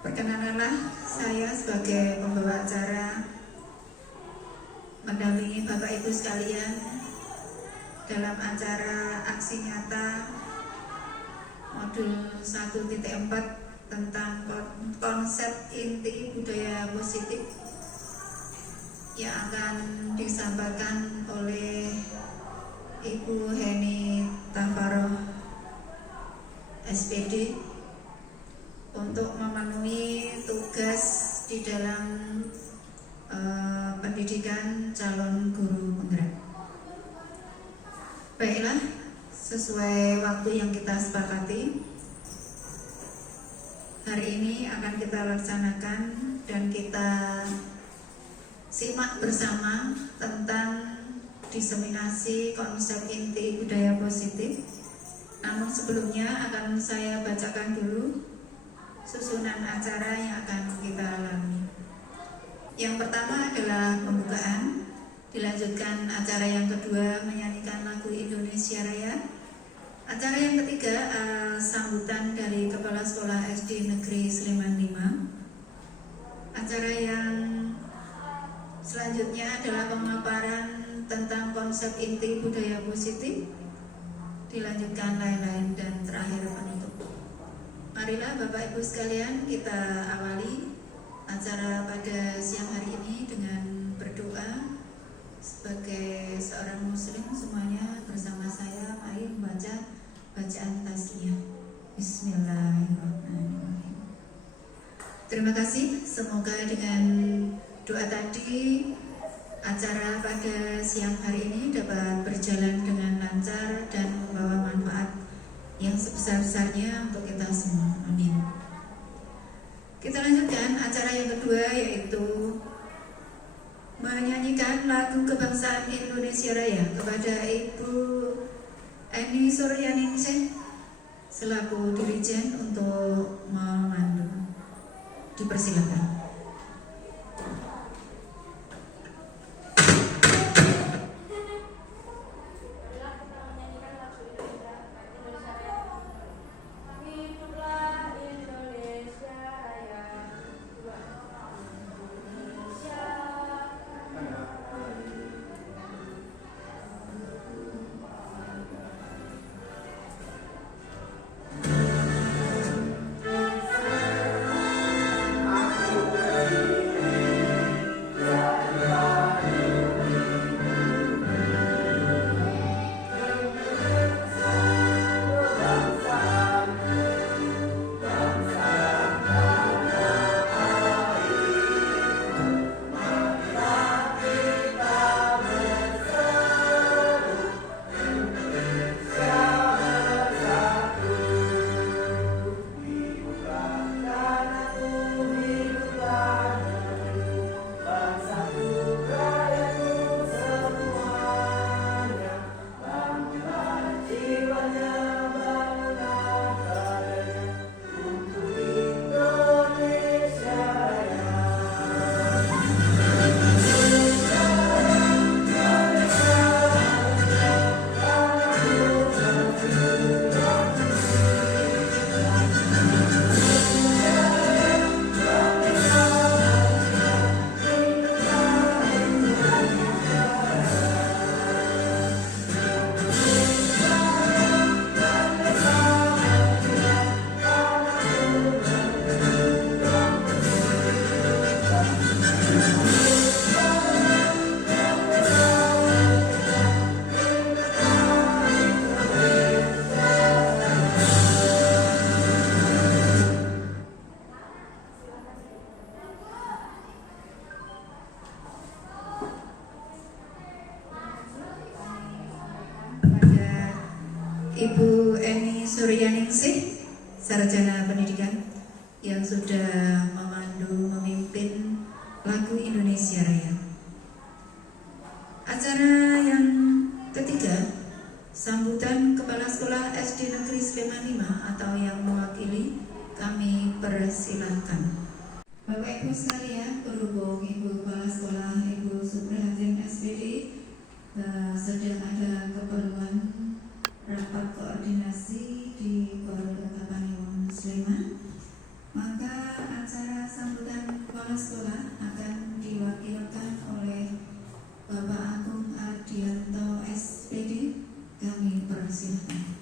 Perkenankanlah saya sebagai pembawa acara mendampingi Bapak Ibu sekalian dalam acara aksi nyata modul 1.4 tentang konsep inti budaya positif yang akan disampaikan oleh Ibu Heni Tafaroh SPD untuk memenuhi tugas di dalam pendidikan calon guru penggerak. Baiklah, sesuai waktu yang kita sepakati, hari ini akan kita laksanakan dan kita simak bersama tentang diseminasi konsep inti budaya positif. Namun sebelumnya akan saya bacakan dulu susunan acara yang akan kita alami. Yang pertama adalah pembukaan, dilanjutkan acara yang kedua menyanyikan lagu Indonesia Raya. Acara yang ketiga sambutan dari Kepala Sekolah SD Negeri Sleman 5. Acara yang selanjutnya adalah pemaparan tentang konsep inti budaya positif, dilanjutkan lain-lain, dan terakhir penutup. Marilah Bapak Ibu sekalian, kita awali acara pada siang hari ini dengan berdoa. Sebagai seorang muslim semuanya bersama saya, mari membaca bacaan tasbih. Bismillahirrahmanirrahim. Terima kasih, semoga dengan doa tadi acara pada siang hari ini dapat berjalan dengan lancar dan membawa manfaat yang sebesar-besarnya untuk kita semua. Amin. Kita lanjutkan acara yang kedua, yaitu menyanyikan lagu kebangsaan Indonesia Raya kepada Ibu Eni Suryaningsih selaku Dirijen untuk memandu. Dipersilakan. Ibu Eni Suryaningsih, sarjana pendidikan yang sudah memandu memimpin lagu Indonesia Raya. Acara yang ketiga, sambutan Kepala Sekolah SD Negeri Sleman 5 atau yang mewakili, kami persilahkan. Bapak Ibu sekalian, berhubung Ibu Kepala Sekolah Ibu Suprihatin SPD sedang ada keperluan rapat koordinasi di Polres Sleman, maka acara sekolah akan diwakilkan oleh Bapak Agung Ardianto SPD. Kami persilahkan.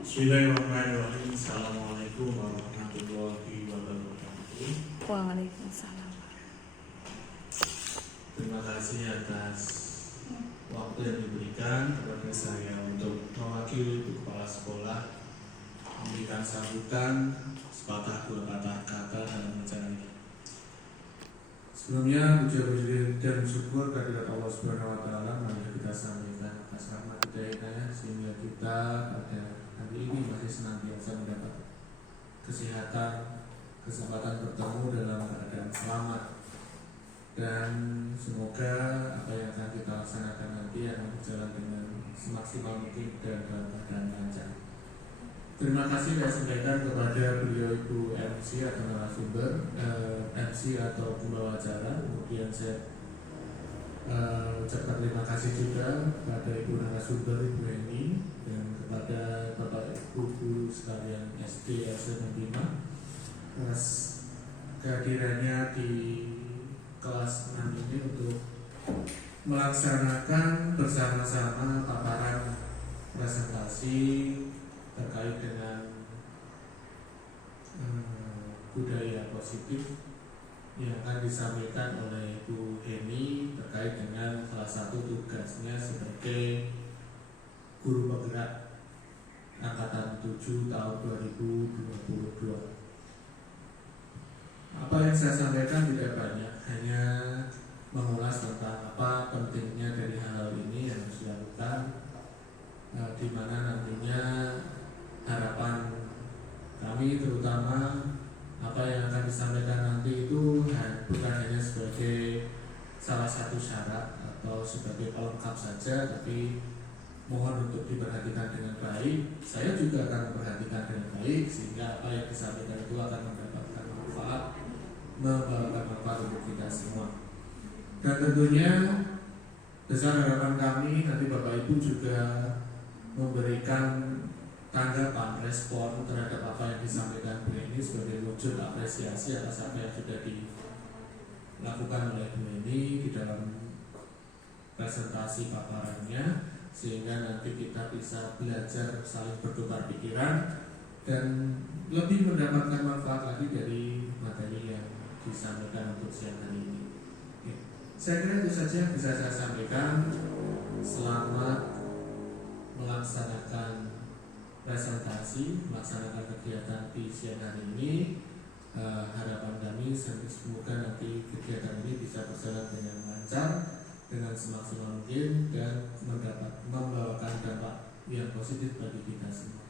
Bismillahirrahmanirrahim. Assalamualaikum warahmatullahi wabarakatuh. Waalaikumsalam. Terima kasih atas waktu yang diberikan kepada saya untuk mewakili Ibu Kepala Sekolah memberikan sambutan sepatah dua patah kata dalam acara ini. Sebelumnya puji dan syukur kehadirat Allah Subhanahu wa taala mari kita sampaikan atas rahmat hidayahnya sehingga kita pada hari ini masih senantiasa mendapat kesehatan, kesempatan bertemu dalam keadaan selamat, dan semoga apa yang akan kita laksanakan nanti akan berjalan dengan semaksimal mungkin dan dalam keadaan lancar. Terima kasih saya sampaikan kepada beliau Ibu MC atau narasumber, MC atau pembawa acara. Kemudian saya ucapkan terima kasih juga kepada Ibu narasumber Ibu Eni dan kepada Bapak Ibu guru sekalian SD SMP 5 atas kehadirannya di kelas 6 ini untuk melaksanakan bersama-sama paparan presentasi terkait dengan budaya positif yang akan disampaikan oleh Bu Heni terkait dengan salah satu tugasnya sebagai guru penggerak angkatan 7 tahun 2022. Apa yang saya sampaikan tidak banyak, hanya mengulas tentang apa pentingnya dari hal ini yang harus dilakukan, di mana nantinya harapan kami terutama apa yang akan disampaikan nanti itu bukan hanya sebagai salah satu syarat atau sebagai pelengkap saja, tapi mohon untuk diperhatikan dengan baik. Saya juga akan memperhatikan dengan baik sehingga apa yang disampaikan itu akan mendapatkan manfaat, membawakan manfaat untuk kita semua. Dan tentunya besar harapan kami nanti Bapak Ibu juga memberikan tanggapan, respon terhadap apa yang disampaikan Bu Eni sebagai wujud apresiasi atas apa yang sudah dilakukan oleh Bu Eni di dalam presentasi paparannya, sehingga nanti kita bisa belajar saling bertukar pikiran dan lebih mendapatkan manfaat lagi dari materi yang disampaikan untuk siang hari ini. Oke. Saya kira itu saja yang bisa saya sampaikan. Selamat melaksanakan presentasi, melaksanakan kegiatan di siang hari ini. Harapan kami semoga nanti kegiatan ini bisa berjalan dengan lancar, dengan semaksimal mungkin dan membawakan dampak yang positif bagi kita semua.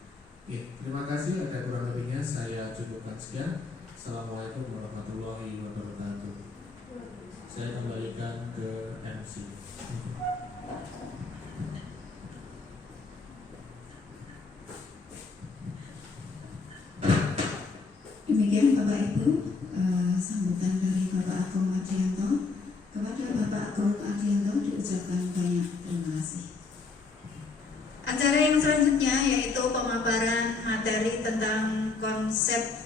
Oke, terima kasih. Ada kurang lebihnya saya cukupkan sekian. Assalamualaikum warahmatullahi wabarakatuh. Saya kembalikan ke MC. Demikian Bapak Ibu, sambutan dari Bapak Agung Ardianto. Kepada Bapak Agung Ardianto diucapkan banyak terima kasih. Acara yang selanjutnya yaitu pemaparan materi tentang konsep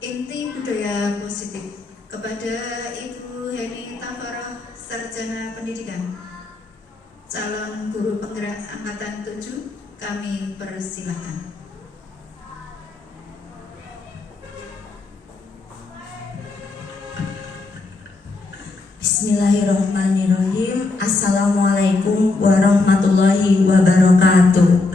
inti budaya positif kepada Ibu Heni Tafaroh, Sarjana Pendidikan, calon guru penggerak angkatan 7, kami persilahkan. Bismillahirrahmanirrahim. Assalamualaikum warahmatullahi wabarakatuh.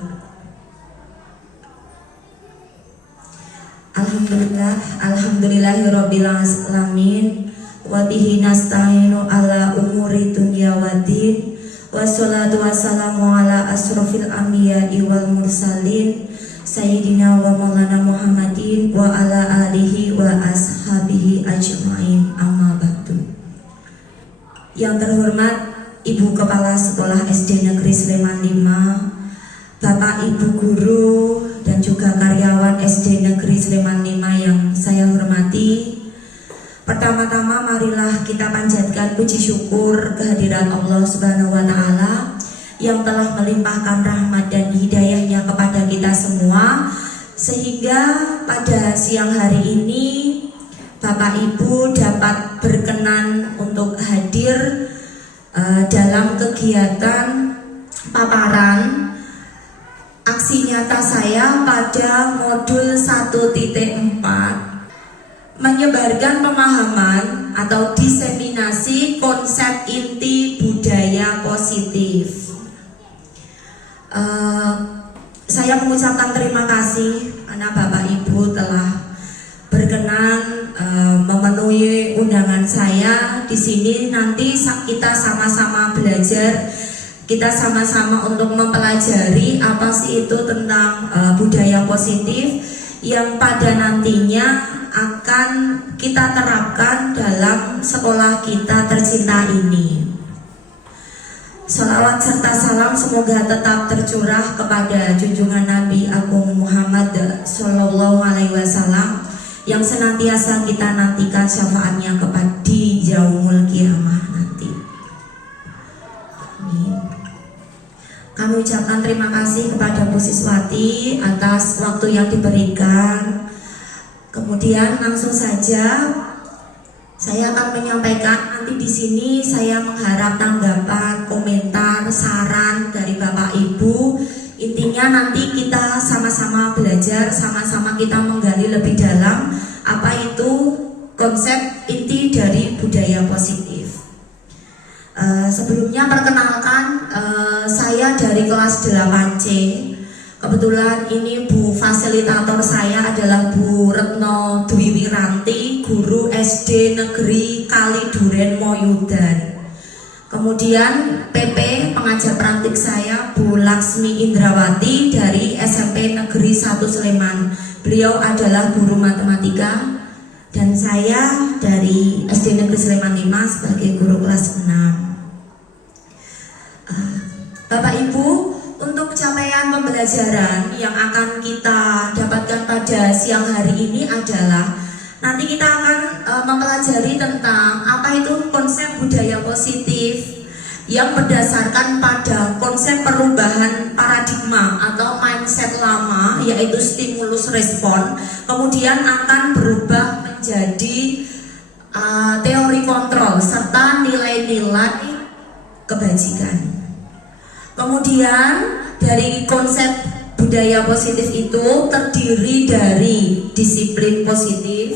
Alhamdulillahirabbil alamin wa bihi nasta'inu ala umuri dunya waddin. Wassalatu wassalamu ala asrofil anbiya'i wal mursalin sayyidina wa maulana Muhammadin wa ala alihi wa ashabihi ajmain, amma ba'du. Yang terhormat Ibu Kepala Sekolah SD Negeri Sleman 5, Bapak Ibu guru dan juga karyawan SD Negeri Sleman 5 yang saya hormati, Pertama-tama marilah kita panjatkan puji syukur kehadirat Allah Subhanahu wa taala yang telah melimpahkan rahmat dan hidayahnya kepada kita semua, sehingga pada siang hari ini Bapak Ibu dapat berkenan untuk hadir dalam kegiatan paparan aksi nyata saya pada modul 1.4, menyebarkan pemahaman atau diseminasi konsep inti budaya positif. Saya mengucapkan terima kasih karena Bapak Ibu telah berkenan memenuhi undangan saya di sini. Nanti kita sama-sama belajar, kita sama-sama untuk mempelajari apa sih itu tentang budaya positif yang pada nantinya akan kita terapkan dalam sekolah kita tercinta ini. Sholawat serta salam semoga tetap tercurah kepada junjungan Nabi Agung Muhammad Sallallahu Alaihi Wasallam yang senantiasa kita nantikan syafaatnya kepada di yaumul kiamah nanti. Amin. Kami ucapkan terima kasih kepada Bu Siswati atas waktu yang diberikan. Kemudian langsung saja saya akan menyampaikan, nanti di sini saya mengharap tanggapan, komentar, saran dari Bapak Ibu. Intinya nanti kita sama-sama belajar, sama-sama kita menggali lebih dalam apa itu konsep inti dari budaya positif. Sebelumnya perkenalkan, saya dari kelas 8C. Kebetulan ini Bu fasilitator saya adalah Bu Retno Dwi Wiranti, guru SD Negeri Kaliduren Moyudan. Kemudian PP pengajar praktik saya Bu Laksmi Indrawati dari SMP Negeri 1 Sleman. Beliau adalah guru matematika dan saya dari SD Negeri Sleman 5 sebagai guru kelas 6. Bapak Ibu, untuk capaian pembelajaran yang akan kita dapatkan pada siang hari ini adalah nanti kita akan mempelajari tentang apa itu konsep budaya positif yang berdasarkan pada konsep perubahan paradigma atau mindset lama, yaitu stimulus respon, kemudian akan berubah menjadi teori kontrol serta nilai-nilai kebajikan. Kemudian dari konsep budaya positif itu terdiri dari disiplin positif,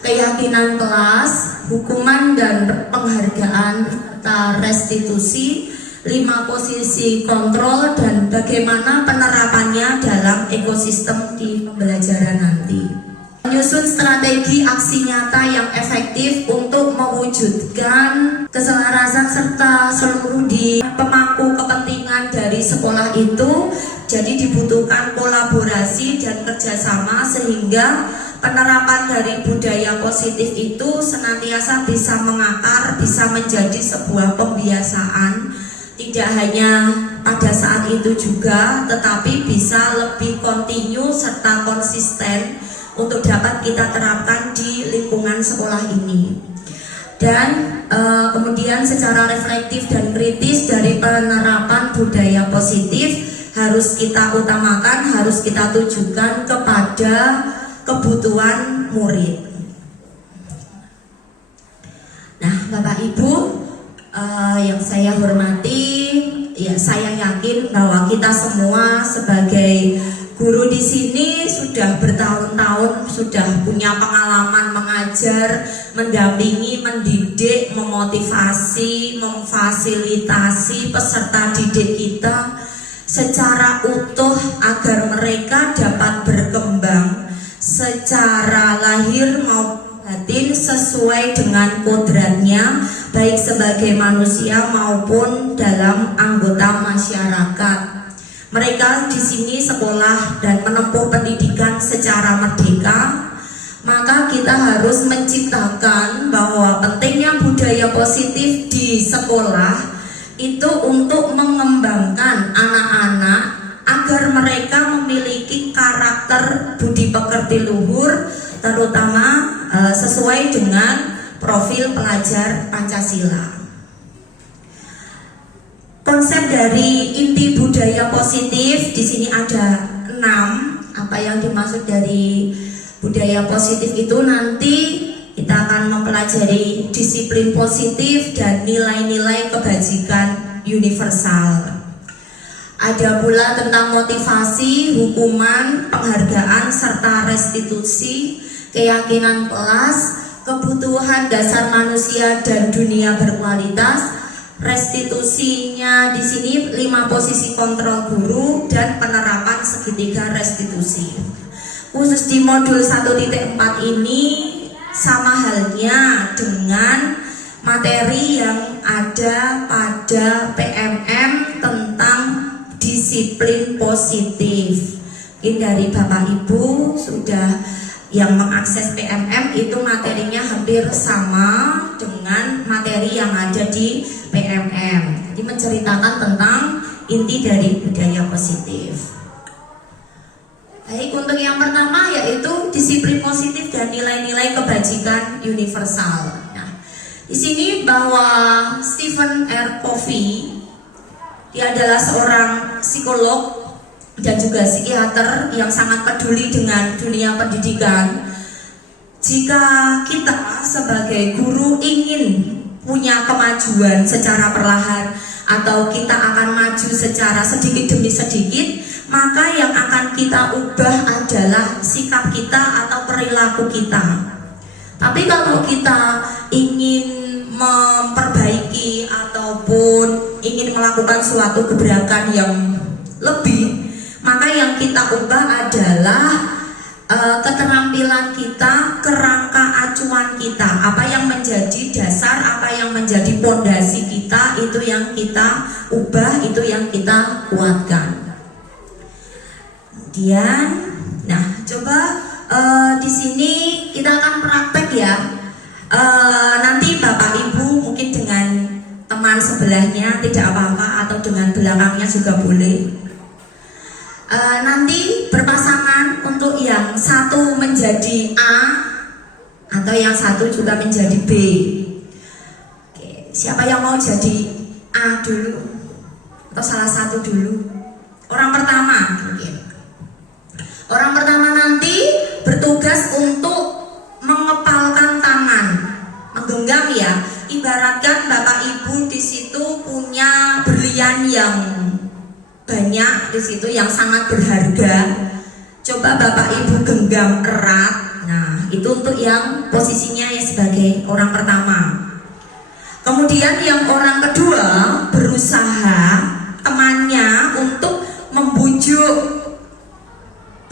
keyakinan kelas, hukuman dan penghargaan serta restitusi, 5 posisi kontrol, dan bagaimana penerapannya dalam ekosistem di pembelajaran nanti. Menyusun strategi aksi nyata yang efektif untuk mewujudkan keselarasan serta seluruh di pemangku kepentingan dari sekolah itu. Jadi dibutuhkan kolaborasi dan kerjasama sehingga penerapan dari budaya positif itu senantiasa bisa mengakar, bisa menjadi sebuah pembiasaan. Tidak hanya pada saat itu juga, tetapi bisa lebih kontinu serta konsisten untuk dapat kita terapkan di lingkungan sekolah ini. Dan kemudian secara reflektif dan kritis dari penerapan budaya positif harus kita utamakan, harus kita tujukan kepada kebutuhan murid. Nah, Bapak Ibu yang saya hormati, ya saya yakin bahwa kita semua sebagai guru di sini sudah bertahun-tahun, sudah punya pengalaman mengajar, mendampingi, mendidik, memotivasi, memfasilitasi peserta didik kita secara utuh agar mereka dapat berkembang secara lahir maupun batin sesuai dengan kodratnya, baik sebagai manusia maupun dalam anggota masyarakat. Mereka di sini sekolah dan menempuh pendidikan secara merdeka, maka kita harus menciptakan bahwa pentingnya budaya positif di sekolah itu untuk mengembangkan anak-anak agar mereka memiliki karakter budi pekerti luhur, terutama sesuai dengan profil pelajar Pancasila. Konsep dari inti budaya positif di sini ada 6. Apa yang dimaksud dari budaya positif itu nanti kita akan mempelajari disiplin positif dan nilai-nilai kebajikan universal. Ada pula tentang motivasi, hukuman, penghargaan, serta restitusi, keyakinan kelas, kebutuhan dasar manusia dan dunia berkualitas. Restitusinya di sini 5 posisi kontrol guru dan penerapan segitiga restitusi. Khusus di modul 1.4 ini sama halnya dengan materi yang ada pada PMM tentang disiplin positif. Mungkin dari Bapak Ibu sudah yang mengakses PMM itu materinya hampir sama dengan materi yang ada di PMM. Jadi menceritakan tentang inti dari budaya positif. Baik, untuk yang pertama yaitu disiplin positif dan nilai-nilai kebajikan universal. Nah, di sini bahwa Stephen R. Covey, dia adalah seorang psikolog dan juga psikiater yang sangat peduli dengan dunia pendidikan. Jika kita sebagai guru ingin punya kemajuan secara perlahan atau kita akan maju secara sedikit demi sedikit, maka yang akan kita ubah adalah sikap kita atau perilaku kita. Tapi kalau kita ingin memperbaiki ataupun ingin melakukan suatu gebrakan yang lebih, maka yang kita ubah adalah keterampilan kita, kerangka acuan kita, apa yang menjadi dasar, apa yang menjadi pondasi kita, itu yang kita ubah, itu yang kita kuatkan. Kemudian, nah coba di sini kita akan praktek ya. Nanti Bapak Ibu mungkin dengan teman sebelahnya tidak apa-apa, atau dengan belakangnya juga boleh. Nanti berpasangan untuk yang satu menjadi A atau yang satu juga menjadi B. Oke, siapa yang mau jadi A dulu atau salah satu dulu? Orang pertama mungkin. Orang pertama nanti bertugas untuk mengepalkan tangan, menggenggam ya. Ibaratkan Bapak Ibu di situ punya berlian yang banyak di situ yang sangat berharga. Coba Bapak Ibu genggam erat. Nah, itu untuk yang posisinya ya sebagai orang pertama. Kemudian yang orang kedua berusaha temannya untuk membujuk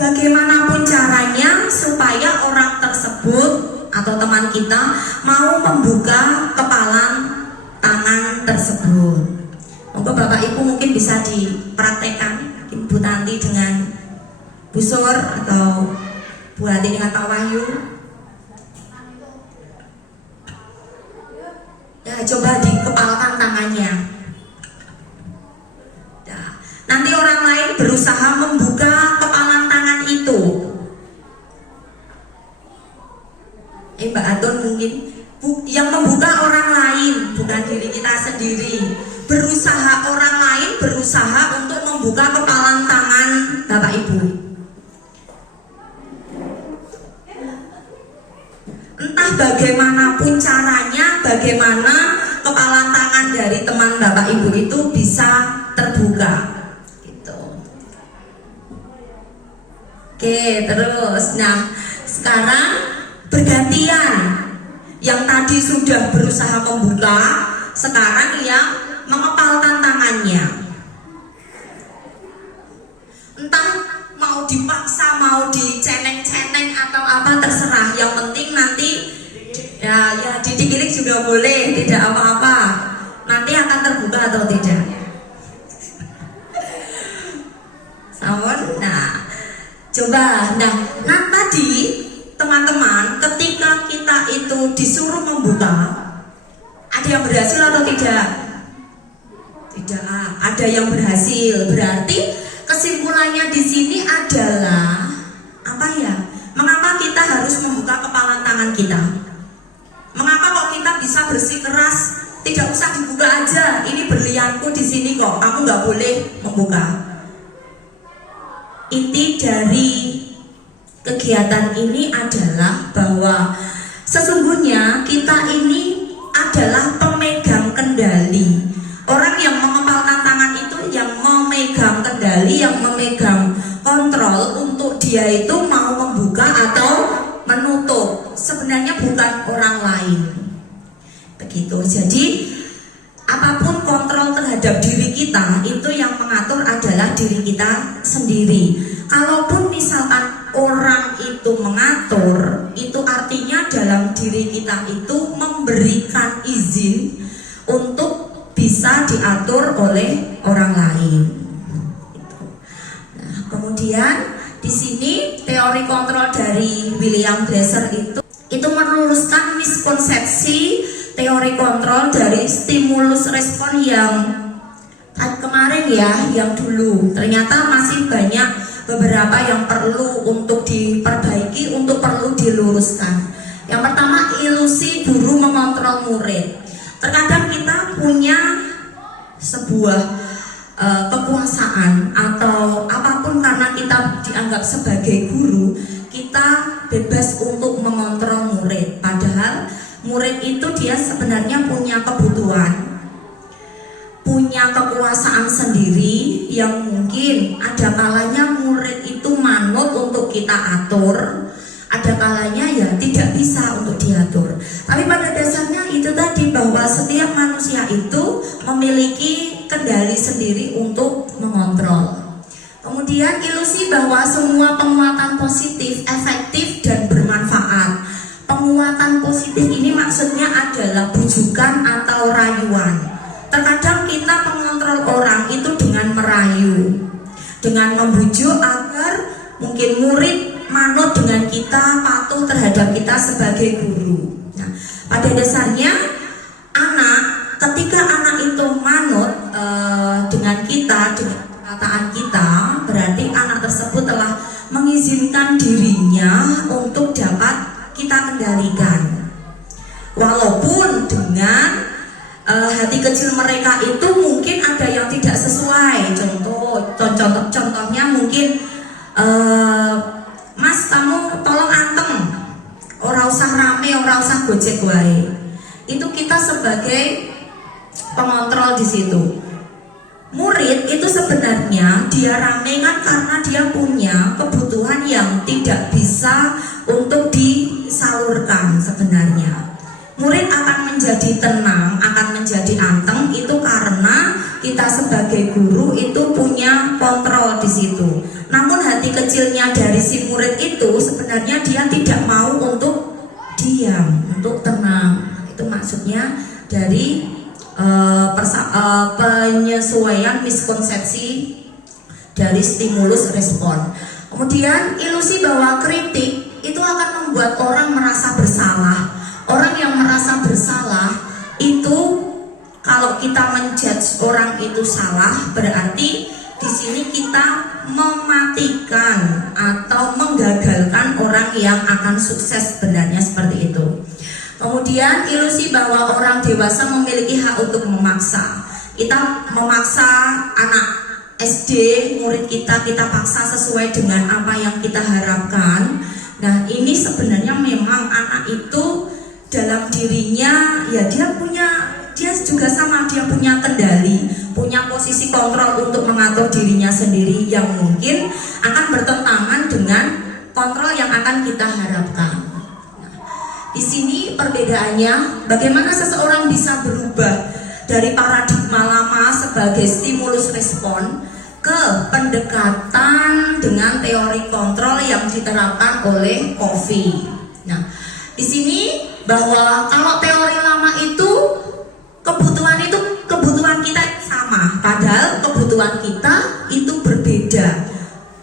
bagaimanapun caranya supaya orang tersebut atau teman kita mau membuka kepalan tangan tersebut. Monggo Bapak Ibu mungkin bisa dipraktekkan, mungkin Bu Tanti dengan Bu Sur atau Bu Hati dengan Pak Wahyu. Ya, coba dikepalkan tangannya. Nah, nanti orang lain berusaha membuka kepalan tangan itu. Mbak Atun mungkin yang membuka orang lain, bukan diri kita sendiri. Berusaha orang lain berusaha untuk membuka kepalan tangan Bapak Ibu. Entah bagaimanapun caranya, bagaimana kepalan tangan dari teman Bapak Ibu itu bisa terbuka. Gitu. Oke, terus. Nah, sekarang bergantian. Yang tadi sudah berusaha membuka, sekarang yang mengepalkan tangannya. Entah mau dipaksa, mau diceneng-ceneng atau apa terserah. Yang penting nanti ya didikilik juga boleh, tidak apa-apa. Nanti akan terbuka atau tidak. Sampun. Nah, coba. Nah tadi teman-teman, ketika kita itu disuruh membuka, ada yang berhasil atau tidak? Tidak, ada yang berhasil. Berarti kesimpulannya di sini adalah apa ya? Mengapa kita harus membuka kepalan tangan kita? Mengapa kok kita bisa bersikeras, tidak usah dibuka aja, ini berlianku di sini kok, kamu nggak boleh membuka. Inti dari kegiatan ini adalah bahwa sesungguhnya kita ini adalah pemegang kendali. Orang yang mengepalkan tangan itu yang memegang kendali, yang memegang kontrol untuk dia itu mau membuka atau menutup. Sebenarnya bukan orang lain. Begitu. Jadi apapun kontrol terhadap diri kita itu yang mengatur adalah diri kita sendiri. Kalaupun misalkan orang itu mengatur, itu artinya dalam diri kita itu memberikan izin untuk bisa diatur oleh orang lain. Nah, kemudian di sini teori kontrol dari William Glasser itu meluruskan miskonsepsi teori kontrol dari stimulus respon yang kemarin ya, yang dulu. Ternyata masih banyak beberapa yang perlu untuk diperbaiki, untuk perlu diluruskan. Yang pertama, ilusi guru mengontrol murid. Terkadang kita punya sebuah kekuasaan atau apapun karena kita dianggap sebagai guru, kita bebas untuk mengontrol murid. Padahal murid itu dia sebenarnya punya kebutuhan, punya kekuasaan sendiri yang mungkin ada kalanya murid itu manut untuk kita atur, ada kalanya ya tidak bisa untuk diatur. Tapi pada dasarnya itu tadi, bahwa setiap manusia itu memiliki kendali sendiri untuk mengontrol. Kemudian ilusi bahwa semua penguatan positif, efektif dan bermanfaat. Penguatan positif ini maksudnya adalah bujukan atau rayuan. Terkadang kita mengontrol orang itu dengan merayu, dengan membujuk agar mungkin murid manut dengan kita, patuh terhadap kita sebagai guru. Nah, pada dasarnya ketika anak itu manut dengan kita, dengan perkataan kita, berarti anak tersebut telah mengizinkan dirinya untuk dapat kita kendalikan. Walaupun dengan hati kecil mereka itu mungkin ada yang tidak sesuai. Contohnya mungkin Mas, kamu tolong anteng, ora usah rame, ora usah gojek wae. Itu kita sebagai pengontrol di situ. Murid itu sebenarnya dia rame kan karena dia punya kebutuhan yang tidak bisa untuk disalurkan sebenarnya. Murid akan menjadi tenang, akan menjadi anteng itu karena kita sebagai guru itu punya kontrol di situ. Namun hati kecilnya dari si murid itu sebenarnya dia tidak mau untuk diam, untuk tenang. Itu maksudnya dari penyesuaian miskonsepsi dari stimulus respon. Kemudian ilusi bahwa kritik itu akan membuat orang merasa bersalah. Orang yang merasa bersalah itu, kalau kita menjudge orang itu salah, berarti di sini kita mematikan atau menggagalkan orang yang akan sukses, sebenarnya seperti itu. Kemudian ilusi bahwa orang dewasa memiliki hak untuk memaksa. Kita memaksa anak SD, murid kita paksa sesuai dengan apa yang kita harapkan. Nah, ini sebenarnya memang anak itu dalam dirinya ya dia juga sama, dia punya kendali, punya posisi kontrol untuk mengatur dirinya sendiri yang mungkin akan bertentangan dengan kontrol yang akan kita harapkan. Nah, di sini perbedaannya bagaimana seseorang bisa berubah dari paradigma lama sebagai stimulus respon ke pendekatan dengan teori kontrol yang diterapkan oleh Covey. Nah, di sini bahwa kalau teori lama itu kebutuhan kita sama, padahal kebutuhan kita itu berbeda.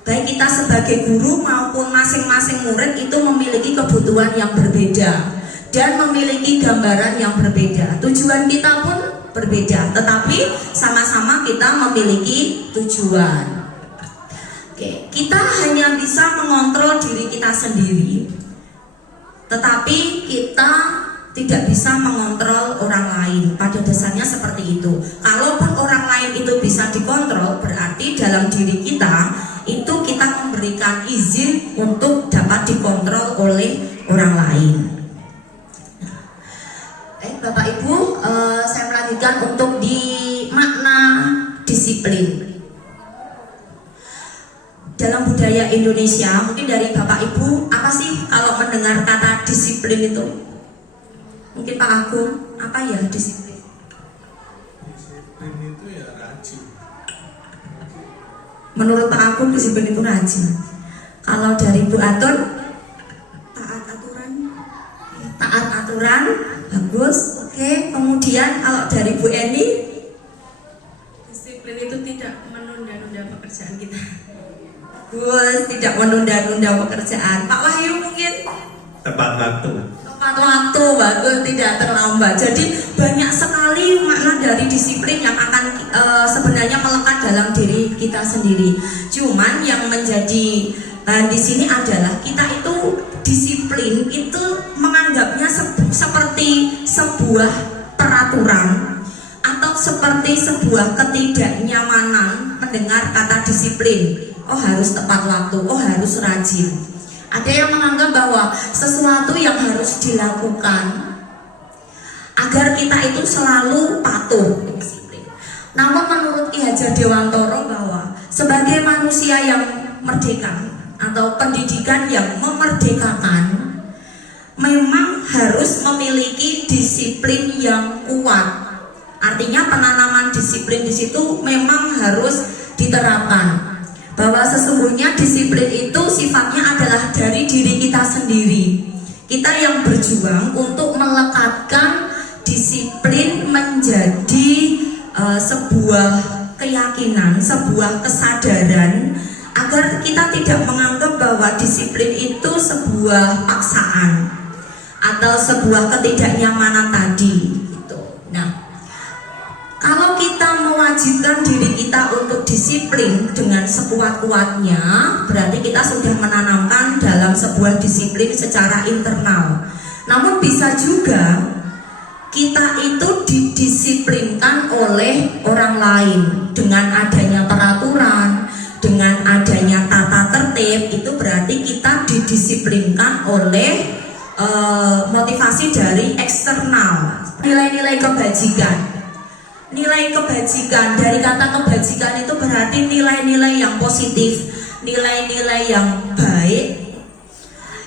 Baik kita sebagai guru maupun masing-masing murid itu memiliki kebutuhan yang berbeda dan memiliki gambaran yang berbeda. Tujuan kita pun berbeda, tetapi sama-sama kita memiliki tujuan. Oke, kita hanya bisa mengontrol diri kita sendiri, tetapi kita tidak bisa mengontrol orang lain. Pada dasarnya seperti itu. Kalaupun orang lain itu bisa dikontrol, berarti dalam diri kita itu kita memberikan izin untuk dapat dikontrol oleh orang lain. Bapak Ibu, saya melanjutkan untuk di makna disiplin. Dalam budaya Indonesia, mungkin dari Bapak Ibu, apa sih kalau mendengar kata disiplin itu? Mungkin Pak Agung, apa ya disiplin? Disiplin itu ya rajin. Menurut Pak Agung, disiplin itu rajin. Kalau dari Bu Atun, taat aturan. Taat aturan, bagus. Oke, kemudian kalau dari Bu Eni, Disiplin itu tidak menunda-nunda pekerjaan kita. bagus, tidak menunda-nunda pekerjaan. Pak Wahyu mungkin Tepat waktu. tepat waktu, bagus, tidak terlambat. Jadi banyak sekali makna dari disiplin yang akan sebenarnya melekat dalam diri kita sendiri. Cuman yang menjadi di sini adalah kita itu disiplin itu menganggapnya seperti sebuah peraturan atau seperti sebuah ketidaknyamanan mendengar kata disiplin. Oh harus tepat waktu, oh harus rajin. Ada yang menganggap bahwa sesuatu yang harus dilakukan agar kita itu selalu patuh disiplin. Namun menurut Ki Hajar Dewantoro bahwa sebagai manusia yang merdeka atau pendidikan yang memerdekakan memang harus memiliki disiplin yang kuat. Artinya penanaman disiplin di situ memang harus diterapkan. Bahwa sesungguhnya disiplin itu sifatnya adalah dari diri kita sendiri. Kita yang berjuang untuk melekatkan disiplin menjadi sebuah keyakinan, sebuah kesadaran, agar kita tidak menganggap bahwa disiplin itu sebuah paksaan atau sebuah ketidaknyamanan tadi gitu. Nah, kalau kita mewajibkan diri kita untuk disiplin dengan sekuat-kuatnya, berarti kita sudah menanamkan dalam sebuah disiplin secara internal. Namun bisa juga kita itu didisiplinkan oleh orang lain dengan adanya peraturan, dengan adanya tata tertib. Itu berarti kita didisiplinkan oleh motivasi dari eksternal, nilai-nilai kebajikan. Nilai kebajikan, dari kata kebajikan itu berarti nilai-nilai yang positif, nilai-nilai yang baik,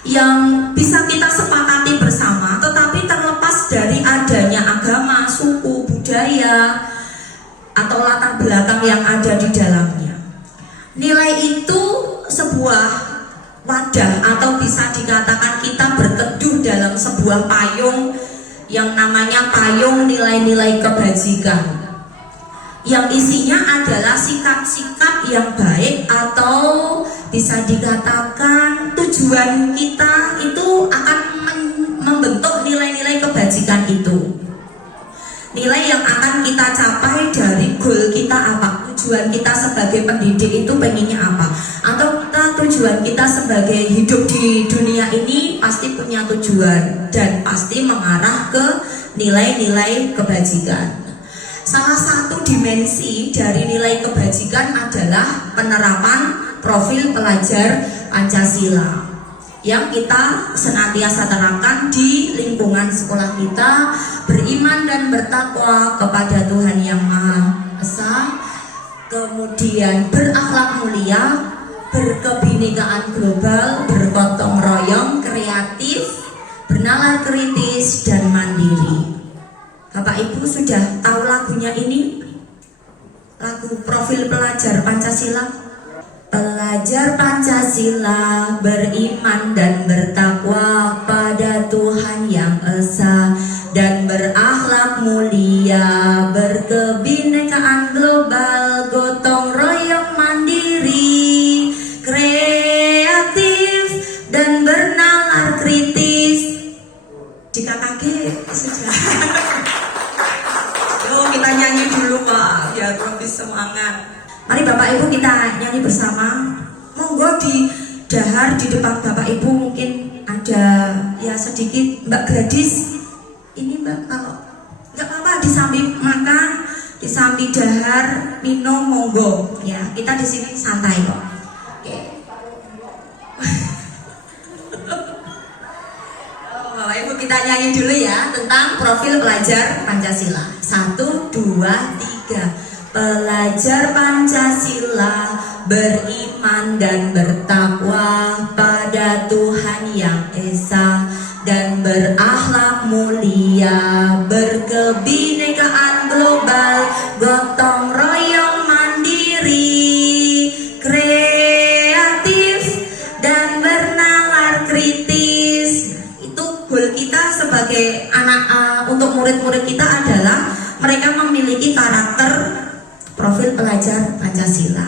yang bisa kita sepakati bersama, tetapi terlepas dari adanya agama, suku, budaya, atau latar belakang yang ada di dalamnya. Nilai itu sebuah wadah atau bisa dikatakan kita berteduh dalam sebuah payung yang namanya payung nilai-nilai kebajikan, yang isinya adalah sikap-sikap yang baik, atau bisa dikatakan tujuan kita itu akan membentuk nilai-nilai kebajikan itu. Nilai yang akan kita capai dari goal kita apa, tujuan kita sebagai pendidik itu pengennya apa, atau tujuan kita sebagai hidup di dunia ini pasti punya tujuan dan pasti mengarah ke nilai-nilai kebajikan. Salah satu dimensi dari nilai kebajikan adalah penerapan profil pelajar Pancasila yang kita senantiasa terapkan di lingkungan sekolah kita. Beriman dan bertakwa kepada Tuhan Yang Maha Esa, kemudian berakhlak mulia, berkebinekaan global, bergotong royong, kreatif, bernalar kritis, dan mandiri. Bapak Ibu sudah tahu lagunya ini? Lagu profil pelajar Pancasila. Pelajar Pancasila beriman dan bertakwa pada Tuhan Yang Esa dan berakhlak mulia, berkebinekaan global, gotong royong, mandiri, kreatif, dan bernalar kritis. Di KKG sudah. Yuk kita nyanyi dulu Pak, biar lebih semangat. Mari Bapak Ibu kita nyanyi bersama. Monggo di dahar di depan Bapak Ibu mungkin ada ya sedikit Mbak Gladys disambi dahar, minum monggo. Ya, kita di sini santai kok. Oke. Bapak Ibu kita nyanyi dulu ya tentang profil pelajar Pancasila. 1, 2, 3. Pelajar Pancasila beriman dan bertakwa pada Tuhan Yang Esa dan berakhlak mulia, berkebinekaan global, gotong royong mandiri, kreatif dan bernalar kritis. Itu goal kita sebagai anak untuk murid-murid kita adalah mereka memiliki karakter profil pelajar Pancasila.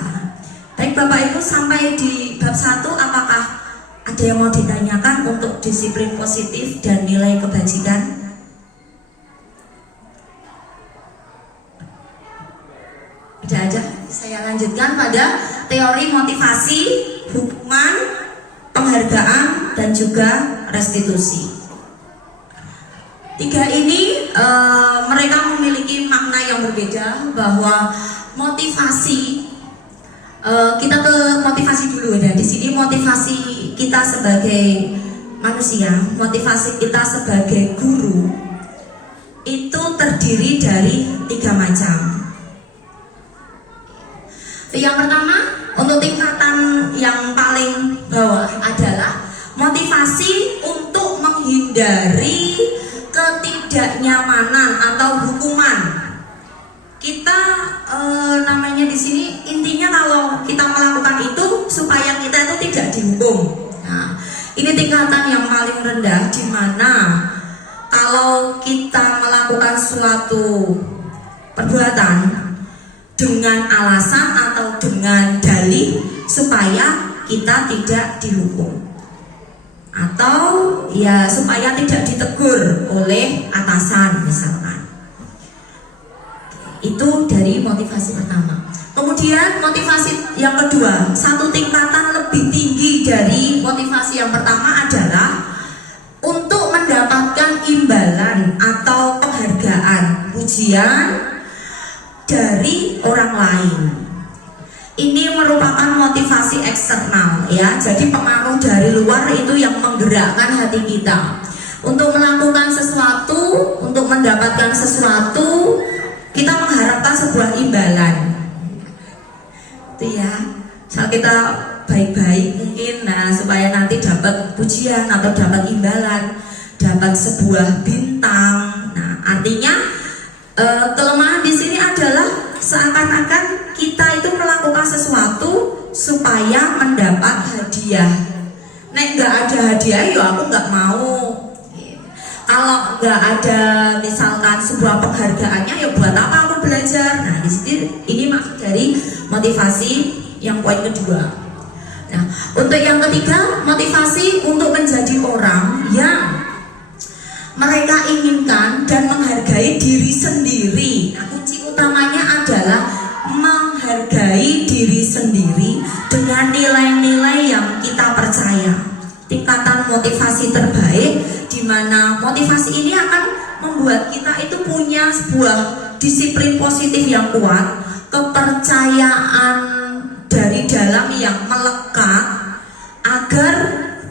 Baik Bapak Ibu, sampai di bab 1 apakah ada yang mau ditanyakan untuk disiplin positif dan nilai kebajikan? Tidak aja. Saya lanjutkan pada teori motivasi, hukuman, penghargaan, dan juga restitusi. 3 ini mereka memiliki makna yang berbeda, bahwa motivasi kita ke motivasi dulu ya. Di sini motivasi kita sebagai manusia, motivasi kita sebagai guru itu terdiri dari 3 macam. Yang pertama, untuk tingkatan yang paling bawah adalah motivasi untuk menghindari ketidaknyamanan atau hukuman. Kita namanya di sini intinya kalau kita melakukan itu supaya kita itu tidak dihukum. Nah, ini tingkatan yang paling rendah, di mana kalau kita melakukan suatu perbuatan dengan alasan atau dengan dalih supaya kita tidak dihukum, atau ya supaya tidak ditegur oleh atasan misalkan. Itu dari motivasi pertama. Kemudian motivasi yang kedua, satu tingkatan lebih tinggi dari motivasi yang pertama adalah untuk mendapatkan imbalan atau penghargaan, pujian dari orang lain. Ini merupakan motivasi eksternal ya. Jadi pengaruh dari luar itu yang menggerakkan hati kita untuk melakukan sesuatu, untuk mendapatkan sesuatu. Kita mengharapkan sebuah imbalan. Itu ya. Misal kita baik-baik mungkin, nah supaya nanti dapat pujian atau dapat imbalan, dapat sebuah bintang. Nah, artinya kelemahan di sini adalah seakan-akan kita itu melakukan sesuatu supaya mendapat hadiah. Nek nggak ada hadiah, ya aku nggak mau. Kalau nggak ada misalkan sebuah penghargaannya, ya buat apa aku belajar? Nah, di sini ini maksud dari motivasi yang poin kedua. Nah, untuk yang ketiga, motivasi untuk menjadi orang yang mereka inginkan dan menghargai diri sendiri. Nah, kunci utamanya adalah menghargai diri sendiri dengan nilai-nilai yang kita percaya. Tingkatan motivasi terbaik, di mana motivasi ini akan membuat kita itu punya sebuah disiplin positif yang kuat, kepercayaan dari dalam yang melekat, agar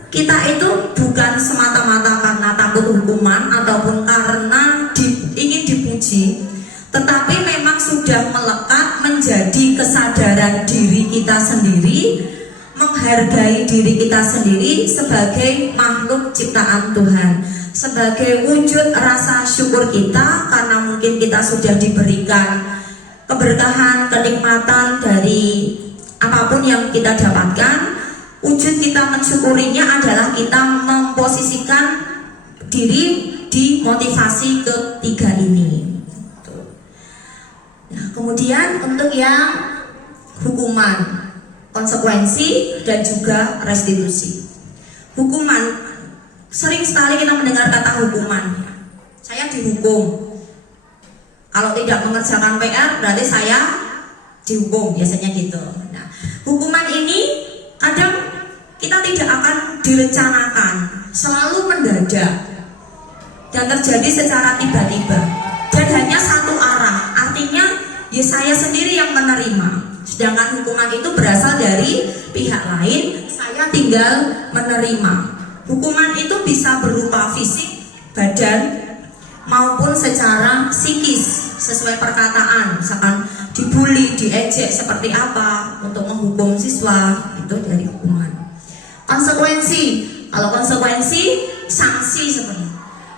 kita itu bukan semata-mata karena takut hukuman ataupun karena ingin dipuji, tetapi memang sudah melekat menjadi kesadaran diri kita sendiri, menghargai diri kita sendiri sebagai makhluk ciptaan Tuhan, sebagai wujud rasa syukur kita karena mungkin kita sudah diberikan keberkahan, kenikmatan dari apapun yang kita dapatkan. Wujud kita mensyukurinya adalah kita memposisikan diri di motivasi ketiga ini. Nah, kemudian untuk yang hukuman, konsekuensi, dan juga restitusi. Hukuman, sering sekali kita mendengar kata hukuman. Saya dihukum. Kalau tidak mengerjakan PR berarti saya dihukum, biasanya gitu. Nah, hukuman ini kadang kita tidak akan direncanakan, selalu mendadak dan terjadi secara tiba-tiba dan hanya satu arah. Artinya Sedangkan hukuman itu berasal dari pihak lain, saya tinggal menerima. Hukuman itu bisa berupa fisik, badan, maupun secara psikis sesuai perkataan. Misalkan dibully, diejek seperti apa untuk menghukum siswa, itu dari hukuman. Konsekuensi, kalau konsekuensi sanksi seperti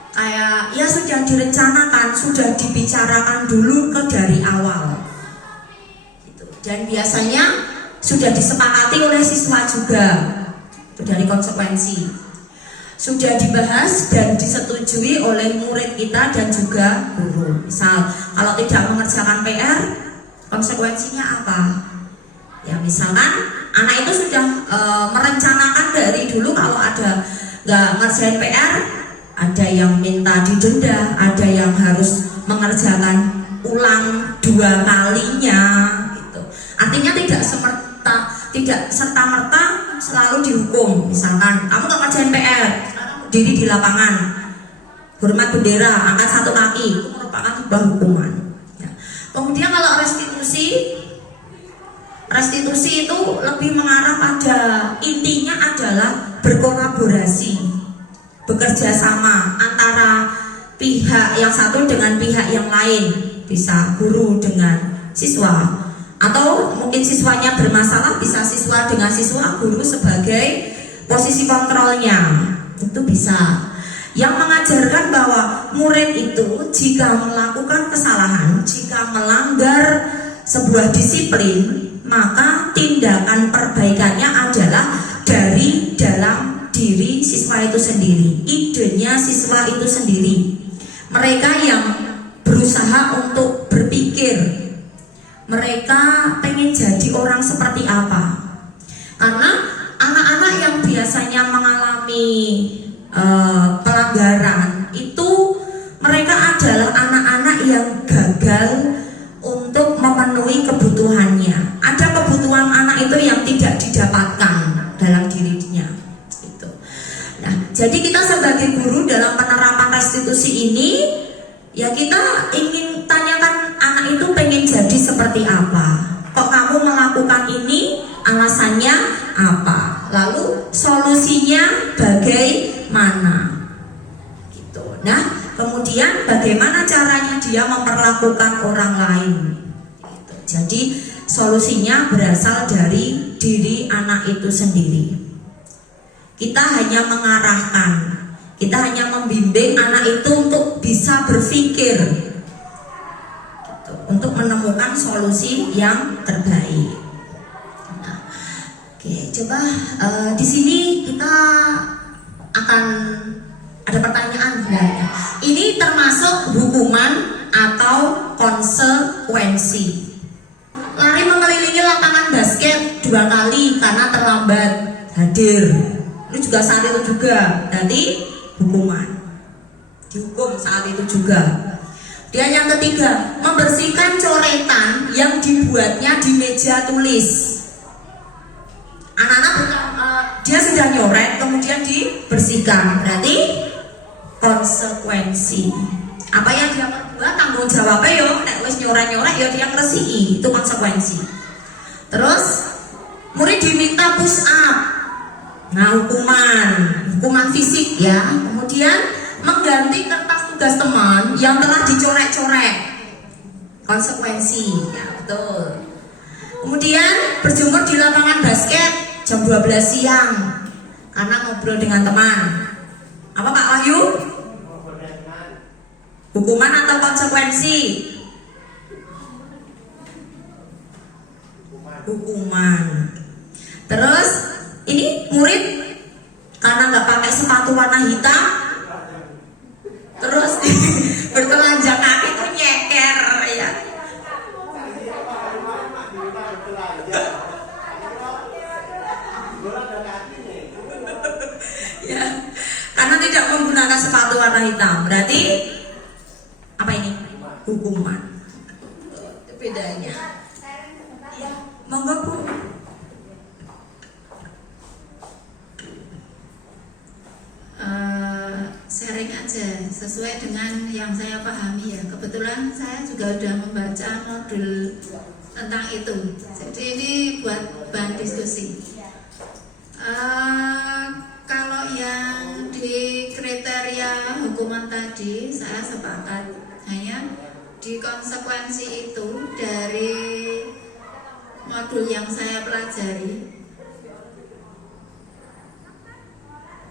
kayak ya sudah direncanakan, sudah dibicarakan dulu dari awal gitu. Dan biasanya sudah disepakati oleh siswa juga, itu dari konsekuensi. Sudah dibahas dan disetujui oleh murid kita dan juga guru. Misal kalau tidak mengerjakan PR, konsekuensinya apa? Ya misalkan anak itu sudah merencanakan dari dulu kalau ada nggak ngerjain PR, ada yang minta didenda, ada yang harus mengerjakan ulang 2 kalinya gitu. Artinya tidak serta-merta selalu dihukum. Misalkan kamu nggak ngerjain PR, diri di lapangan, hormat bendera, angkat 1 kaki, itu merupakan sebuah hukuman ya. Kemudian kalau restitusi itu lebih mengarah pada intinya adalah berkolaborasi, bekerja sama antara pihak yang satu dengan pihak yang lain, bisa guru dengan siswa, atau mungkin siswanya bermasalah, bisa siswa dengan siswa, guru sebagai posisi kontrolnya, itu bisa. Yang mengajarkan bahwa murid itu jika melakukan kesalahan, jika melanggar sebuah disiplin, maka tindakan perbaikannya adalah dari dalam diri siswa itu sendiri, idenya siswa itu sendiri. Mereka yang berusaha untuk berpikir, mereka pengen jadi orang seperti apa. Karena anak-anak yang biasanya mengalami pelanggaran itu, mereka adalah anak-anak yang gagal untuk memenuhi kebutuhannya. Ada kebutuhan anak itu yang tidak didapatkan dalam dirinya itu. Nah, jadi kita sebagai guru dalam penerapan restitusi ini, ya kita ingin tanyakan anak itu pengen jadi seperti apa. Kok kamu melakukan ini, alasannya apa? Lalu solusinya bagaimana? Gitu. Nah, kemudian bagaimana caranya dia memperlakukan orang lain? Gitu. Jadi solusinya berasal dari diri anak itu sendiri. Kita hanya mengarahkan, kita hanya membimbing anak itu untuk bisa berpikir, gitu, untuk menemukan solusi yang terbaik. Nah, oke, coba di sini kita akan ada pertanyaan sebenarnya. Ini termasuk hukuman atau konsekuensi? Lari mengelilingi lapangan basket 2 kali karena terlambat hadir, itu juga saat itu juga nanti hukuman, dihukum saat itu juga. Dan yang ketiga, membersihkan coretan yang dibuatnya di meja tulis. Anak-anak dia sudah nyoret kemudian dibersihkan, berarti konsekuensi. Apa yang dia perbuat tanggung jawabnya yo, nek wis nyoret-nyoret yo dia ngresiki, itu konsekuensi. Terus murid diminta push up. Nah, hukuman fisik ya. Kemudian mengganti kertas tugas teman yang telah dicoret-coret. Konsekuensi, ya betul. Kemudian berjemur di lapangan basket jam 12 siang karena ngobrol dengan teman. Apa Pak Wahyu? Hukuman atau konsekuensi? Hukuman. Terus ini murid karena nggak pakai sepatu warna hitam, terus bertelanjang kaki itu nyeker ya. Ya, karena tidak menggunakan sepatu warna hitam, berarti apa ini? Hukuman. Itu bedanya. Ya, monggo Bu. Sharing aja sesuai dengan yang saya pahami ya. Kebetulan saya juga sudah membaca modul tentang itu. Jadi ini buat bahan diskusi. Kalau yang di kriteria hukuman tadi saya sepakat, hanya di konsekuensi itu dari modul yang saya pelajari,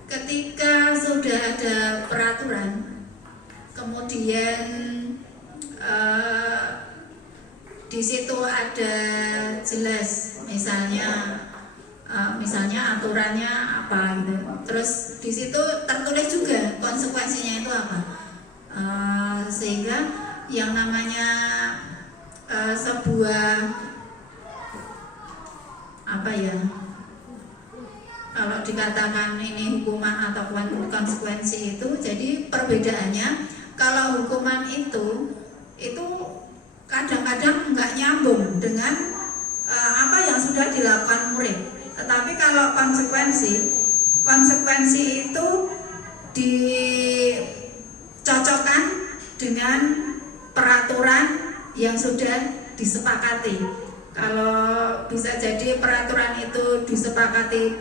ketika sudah ada peraturan kemudian di situ ada jelas misalnya aturannya apa gitu, terus di situ tertulis juga konsekuensinya itu apa, sehingga yang namanya sebuah apa ya, kalau dikatakan ini hukuman atau konsekuensi itu, jadi perbedaannya kalau hukuman itu kadang-kadang nggak nyambung dengan apa yang sudah dilakukan murid. Tetapi kalau konsekuensi itu dicocokkan dengan peraturan yang sudah disepakati. Kalau bisa jadi peraturan itu disepakati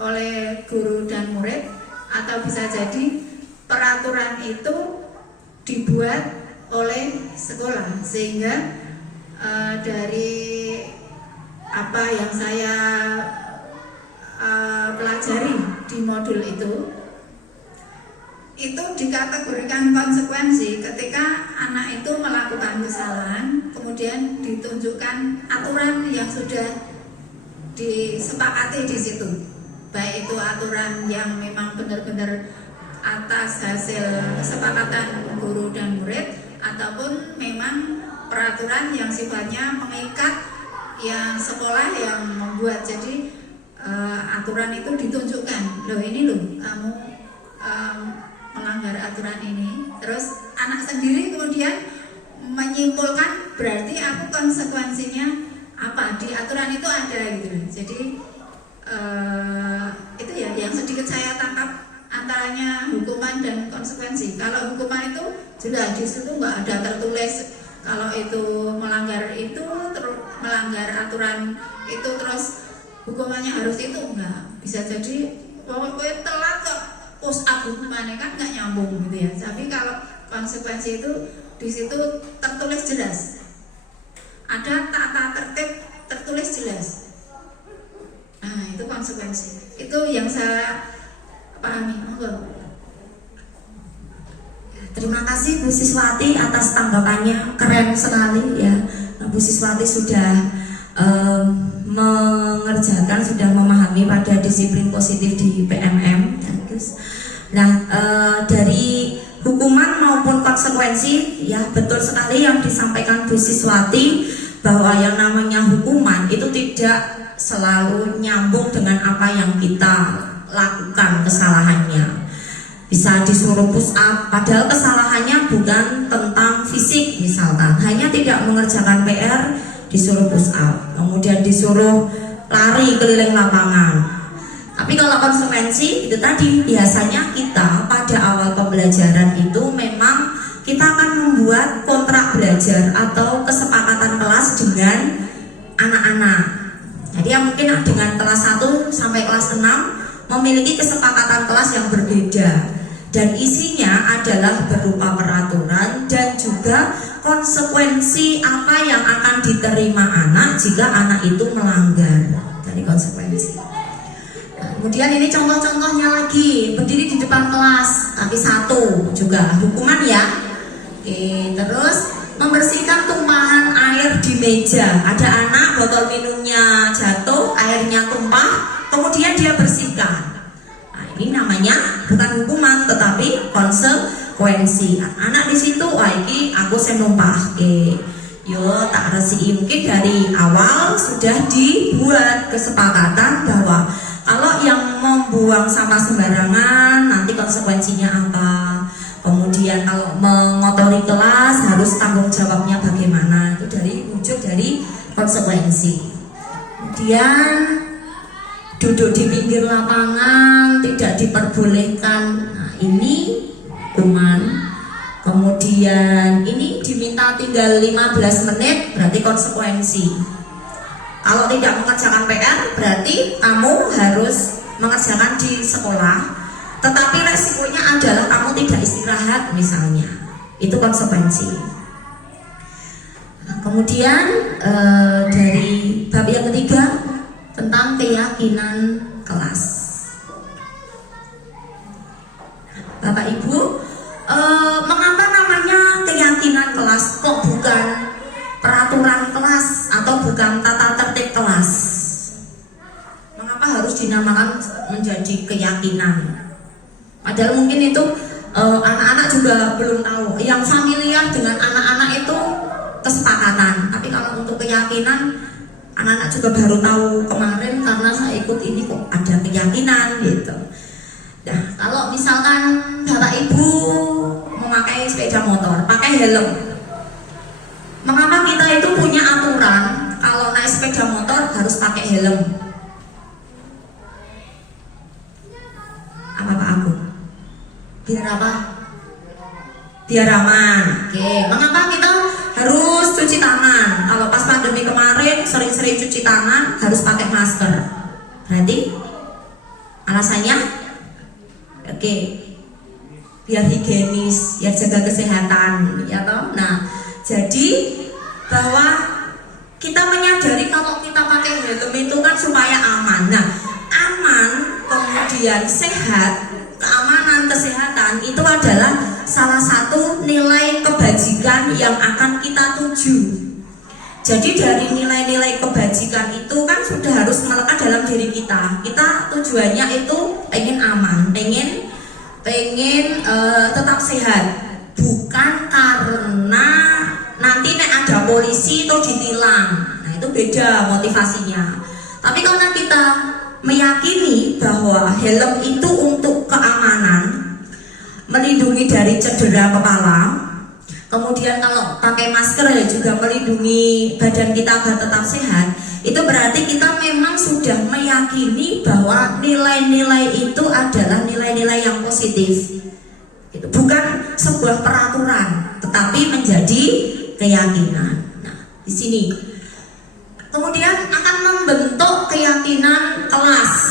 oleh guru dan murid, atau bisa jadi peraturan itu dibuat oleh sekolah, sehingga dari apa yang saya pelajari di modul itu dikategorikan konsekuensi ketika anak itu melakukan kesalahan, kemudian ditunjukkan aturan yang sudah disepakati di situ, baik itu aturan yang memang benar-benar atas hasil kesepakatan guru dan murid, ataupun memang peraturan yang sifatnya mengikat yang sekolah yang membuat. Jadi aturan itu ditunjukkan, loh ini loh kamu melanggar aturan ini, terus anak sendiri kemudian menyimpulkan berarti aku konsekuensinya apa, di aturan itu ada gitu. Jadi itu ya yang sedikit saya tangkap antaranya hukuman dan konsekuensi. Kalau hukuman itu jelas di situ nggak ada tertulis kalau itu melanggar aturan itu terus hukumannya harus itu, enggak. Bisa jadi pokoknya telat kok push up hukumannya, kan nggak nyambung gitu ya. Tapi kalau konsekuensi itu di situ tertulis jelas, ada tata tertib tertulis jelas. Nah itu konsekuensi, itu yang saya pahami. Terima kasih Bu Siswati atas tanggapannya, keren sekali ya. Bu Siswati sudah mengerjakan, sudah memahami pada disiplin positif di PMM. Nah, dari hukuman maupun konsekuensi, ya betul sekali yang disampaikan Bu Siswati, bahwa yang namanya hukuman itu tidak selalu nyambung dengan apa yang kita lakukan kesalahannya. Bisa disuruh push up, padahal kesalahannya bukan tentang fisik misalkan, hanya tidak mengerjakan PR disuruh push up, kemudian disuruh lari keliling lapangan. Tapi kalau konsekuensi itu tadi, biasanya kita pada awal pembelajaran itu memang kita akan membuat kontrak belajar atau kesepakatan kelas dengan anak-anak. Jadi yang mungkin dengan kelas 1 sampai kelas 6 memiliki kesepakatan kelas yang berbeda, dan isinya adalah berupa peraturan dan juga konsekuensi apa yang akan diterima anak jika anak itu melanggar dari konsekuensi. Nah, kemudian ini contoh-contohnya lagi, berdiri di depan kelas, tapi 1 juga hukuman ya. Oke, terus membersihkan tumpahan air di meja. Ada anak botol minumnya jatuh, airnya tumpah, kemudian dia bersihkan. Ini namanya bukan hukuman tetapi konsekuensi. Anak di situ, wah iki aku numpahke, yo tak resiki. Mungkin dari awal sudah dibuat kesepakatan bahwa kalau yang membuang sampah sembarangan nanti konsekuensinya apa. Kemudian kalau mengotori kelas harus tanggung jawabnya bagaimana. Itu dari wujud dari konsekuensi. Kemudian duduk di pinggir lapangan tidak diperbolehkan. Nah, ini hukuman. Kemudian ini diminta kita tinggal 15 menit, berarti konsekuensi. Kalau tidak mengerjakan PR, berarti kamu harus mengerjakan di sekolah. Tetapi resikonya adalah kamu tidak istirahat misalnya. Itu konsekuensi. Nah, kemudian dari bab yang ketiga tentang keyakinan kelas. Bapak Ibu, mengapa namanya keyakinan kelas kok bukan peraturan kelas atau bukan tata tertib kelas? Mengapa harus dinamakan menjadi keyakinan? Padahal mungkin itu anak-anak juga belum tahu. Yang familiar dengan anak-anak itu kesepakatan. Tapi kalau untuk keyakinan, anak-anak juga baru tahu kemarin karena saya ikut ini kok ada keyakinan gitu. Nah, kalau misalkan Bapak Ibu memakai sepeda motor, pakai helm. Mengapa kita itu punya aturan kalau naik sepeda motor harus pakai helm? Apa Pak Agung? Biar apa? Biar aman. Oke. Mengapa kita harus cuci tangan? Kalau pas pandemi kemarin sering-sering cuci tangan harus pakai masker. Berarti alasannya? Oke, biar higienis, biar jaga kesehatan, ya toh. Nah, jadi bahwa kita menyadari kalau kita pakai helm itu kan supaya aman. Nah, aman kemudian sehat, keamanan kesehatan itu adalah salah satu nilai kebajikan yang akan kita tuju. Jadi dari nilai-nilai kebajikan itu kan sudah harus melekat dalam diri kita. Kita tujuannya itu pengen aman, pengen tetap sehat. Bukan karena nanti nek ada polisi itu ditilang. Nah itu beda motivasinya. Tapi karena kita meyakini bahwa helm itu untuk keamanan, melindungi dari cedera kepala. Kemudian kalau pakai masker ya juga melindungi badan kita agar tetap sehat. Itu berarti kita memang sudah meyakini bahwa nilai-nilai itu adalah nilai-nilai yang positif. Itu bukan sebuah peraturan, tetapi menjadi keyakinan. Nah, di sini kemudian akan membentuk keyakinan kelas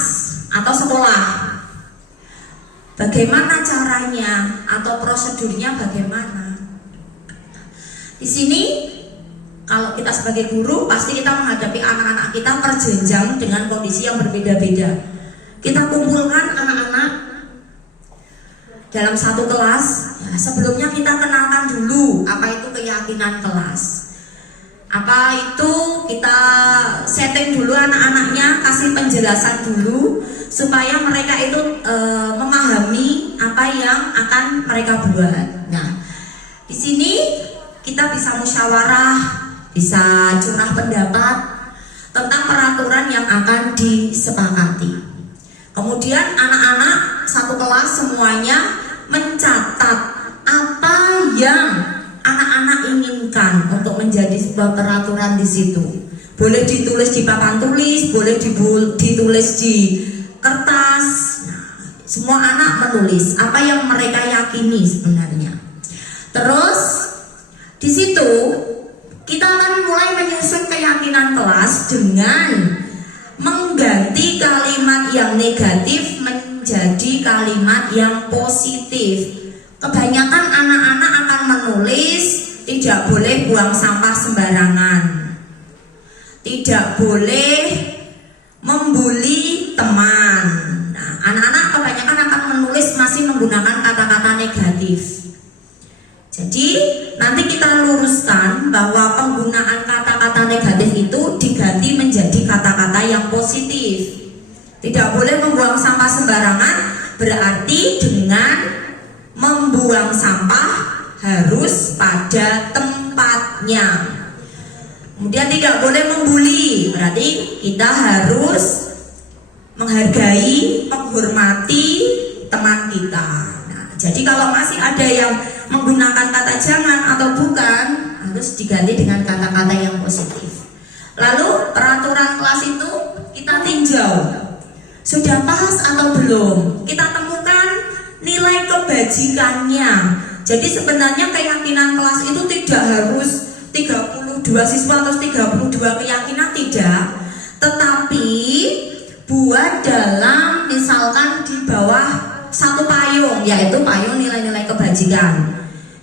atau sekolah. Bagaimana caranya atau prosedurnya bagaimana? Di sini kalau kita sebagai guru pasti kita menghadapi anak-anak kita berjenjang dengan kondisi yang berbeda-beda. Kita kumpulkan anak-anak dalam satu kelas. Ya, sebelumnya kita kenalkan dulu apa itu keyakinan kelas. Apa itu kita setting dulu anak-anaknya, kasih penjelasan dulu supaya mereka itu memahami apa yang akan mereka buat. Nah, di sini kita bisa musyawarah, bisa curah pendapat tentang peraturan yang akan disepakati. Kemudian anak-anak satu kelas semuanya mencatat apa yang anak-anak inginkan untuk menjadi sebuah peraturan di situ. Boleh ditulis di papan tulis, boleh ditulis di kertas. Nah, semua anak menulis apa yang mereka yakini sebenarnya. Terus di situ kita akan mulai menyusun keyakinan kelas dengan mengganti kalimat yang negatif menjadi kalimat yang positif. Kebanyakan anak-anak akan menulis tidak boleh buang sampah sembarangan, tidak boleh membuli teman. Nah, anak-anak kebanyakan akan menulis masih menggunakan kata-kata negatif. Jadi nanti kita luruskan bahwa penggunaan kata-kata negatif itu diganti menjadi kata-kata yang positif. Tidak boleh membuang sampah sembarangan berarti dengan membuang sampah harus pada tempatnya. Kemudian tidak boleh membuli, berarti kita harus menghargai, menghormati teman kita. Nah, jadi kalau masih ada yang menggunakan kata jangan atau bukan, harus diganti dengan kata-kata yang positif. Lalu peraturan kelas itu kita tinjau, sudah pas atau belum. Kita temukan nilai kebajikannya, Jadi sebenarnya keyakinan kelas itu tidak harus 32 siswa atau 32 keyakinan, tidak. Tetapi buat dalam misalkan di bawah satu payung, yaitu payung nilai-nilai kebajikan.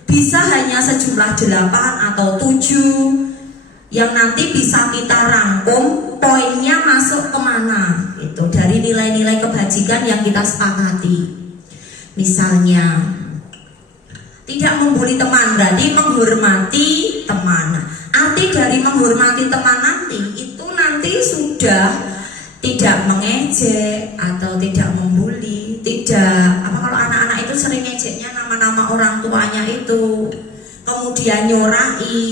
Bisa hanya sejumlah 8 atau 7 yang nanti bisa kita rangkum poinnya masuk kemana, itu dari nilai-nilai kebajikan yang kita sepakati. Misalnya tidak membuli teman, berarti menghormati teman. Arti dari menghormati teman nanti itu nanti sudah tidak mengejek atau tidak membuli, tidak apa, kalau anak-anak itu sering ngejeknya nama-nama orang tuanya itu, kemudian nyorai,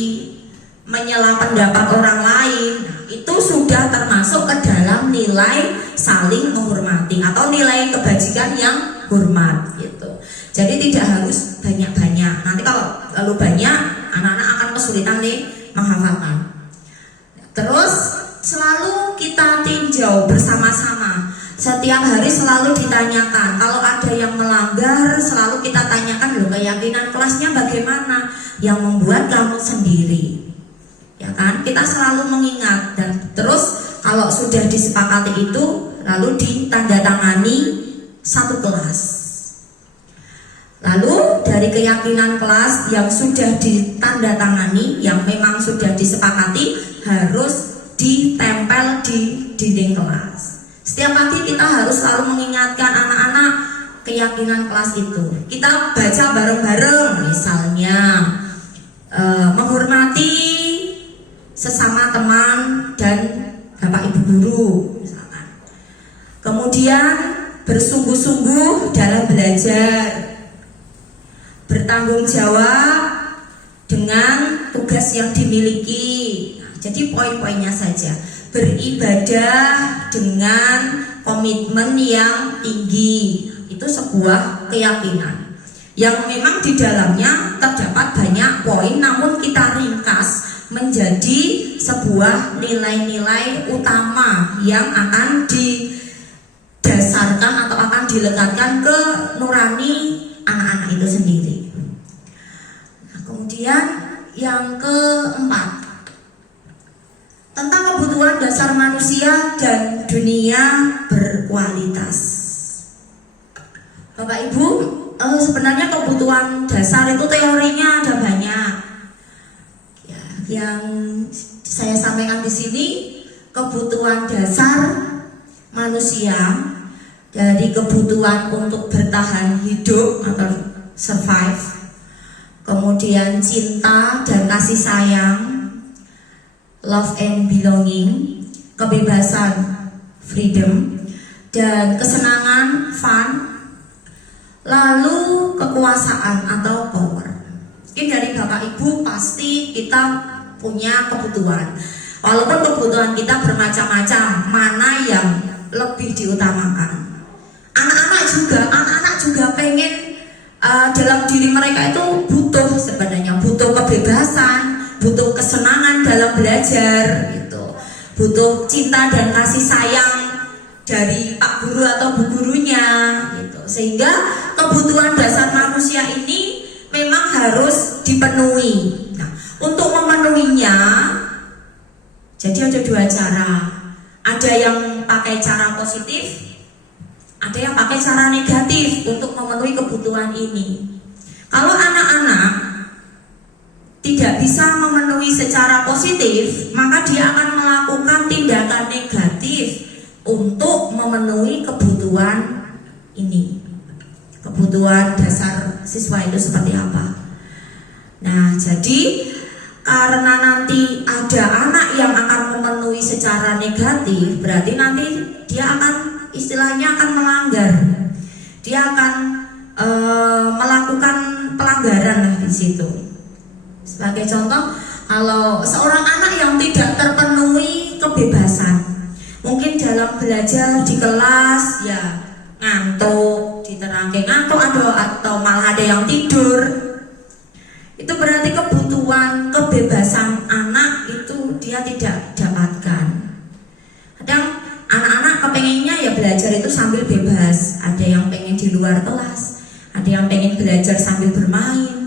menyela pendapat orang lain. Nah, itu sudah termasuk ke dalam nilai saling menghormati atau nilai kebajikan yang hormat gitu. Jadi tidak harus banyak-banyak. Nanti kalau terlalu banyak, anak-anak akan kesulitan nih menghafalkan. Terus selalu kita tinjau bersama-sama. Setiap hari selalu ditanyakan. Kalau ada yang melanggar, selalu kita tanyakan, loh keyakinan kelasnya bagaimana? Yang membuat kamu sendiri, ya kan? Kita selalu mengingat, dan terus kalau sudah disepakati itu lalu ditandatangani satu kelas. Lalu dari keyakinan kelas yang sudah ditandatangani, yang memang sudah disepakati, harus ditempel di dinding kelas. Setiap pagi kita harus selalu mengingatkan anak-anak keyakinan kelas itu. Kita baca bareng-bareng, misalnya menghormati sesama teman dan bapak ibu guru misalkan. Kemudian bersungguh-sungguh dalam belajar, bertanggung jawab dengan tugas yang dimiliki. Nah, jadi poin-poinnya saja. Beribadah dengan komitmen yang tinggi. Itu sebuah keyakinan yang memang di dalamnya terdapat banyak poin, namun kita ringkas menjadi sebuah nilai-nilai utama yang akan didasarkan atau akan dilekatkan ke nurani anak-anak itu sendiri. Nah, kemudian yang keempat, tentang kebutuhan dasar manusia dan dunia berkualitas. Bapak Ibu, sebenarnya kebutuhan dasar itu teorinya ada banyak. Ya, yang saya sampaikan di sini, kebutuhan dasar manusia, dari kebutuhan untuk bertahan hidup atau survive, kemudian cinta dan kasih sayang, love and belonging, kebebasan, freedom, dan kesenangan, fun, lalu kekuasaan atau power. Ini dari Bapak Ibu pasti kita punya kebutuhan. Walaupun kebutuhan kita bermacam-macam, mana yang lebih diutamakan. Anak-anak juga pengen dalam diri mereka itu butuh, sebenarnya butuh kebebasan, butuh kesenangan dalam belajar gitu, butuh cinta dan kasih sayang dari Pak Guru atau Bu Gurunya gitu. Sehingga kebutuhan dasar manusia ini memang harus dipenuhi. Nah, untuk memenuhinya jadi ada dua cara. Ada yang pakai cara positif, ada yang pakai cara negatif untuk memenuhi kebutuhan ini. Kalau anak-anak tidak bisa memenuhi secara positif, maka dia akan melakukan tindakan negatif untuk memenuhi kebutuhan ini. Kebutuhan dasar siswa itu seperti apa? Nah, jadi karena nanti ada anak yang akan memenuhi secara negatif, berarti nanti dia akan istilahnya akan melanggar. Dia akan melakukan pelanggaran lah di situ. Sebagai contoh, kalau seorang anak yang tidak terpenuhi kebebasan, mungkin dalam belajar di kelas ya ngantuk, diterangke ngantuk, atau malah ada yang tidur, itu berarti kebutuhan kebebasan anak itu dia tidak dapatkan. Kadang anak-anak kepengennya ya belajar itu sambil bebas, ada yang pengen di luar kelas, ada yang pengen belajar sambil bermain,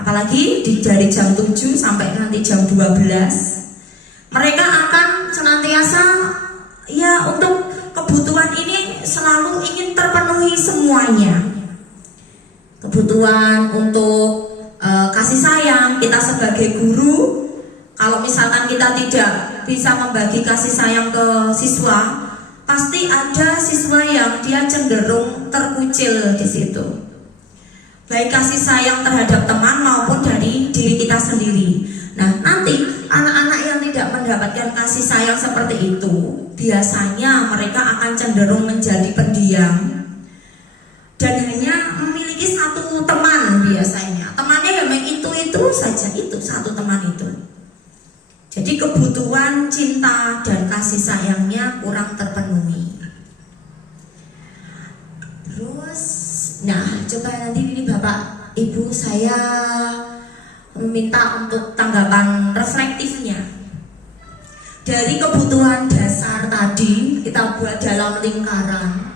apalagi dari jam 7 sampai nanti jam 12, mereka akan senantiasa ya untuk kebutuhan ini selalu ingin terpenuhi semuanya. Kebutuhan untuk kasih sayang, kita sebagai guru, kalau misalkan kita tidak bisa membagi kasih sayang ke siswa, pasti ada siswa yang dia cenderung terkucil di situ. Baik kasih sayang terhadap teman maupun dari diri kita sendiri. Nah, nanti anak-anak yang tidak mendapatkan kasih sayang seperti itu, biasanya mereka akan cenderung menjadi pendiam dan hanya memiliki satu teman biasanya. Temannya memang itu saja, itu satu teman itu. Jadi kebutuhan cinta dan kasih sayangnya kurang terpenuhi. Terus, nah coba nanti ini Bapak Ibu saya meminta untuk tanggapan reflektifnya. Dari kebutuhan dasar tadi kita buat dalam lingkaran.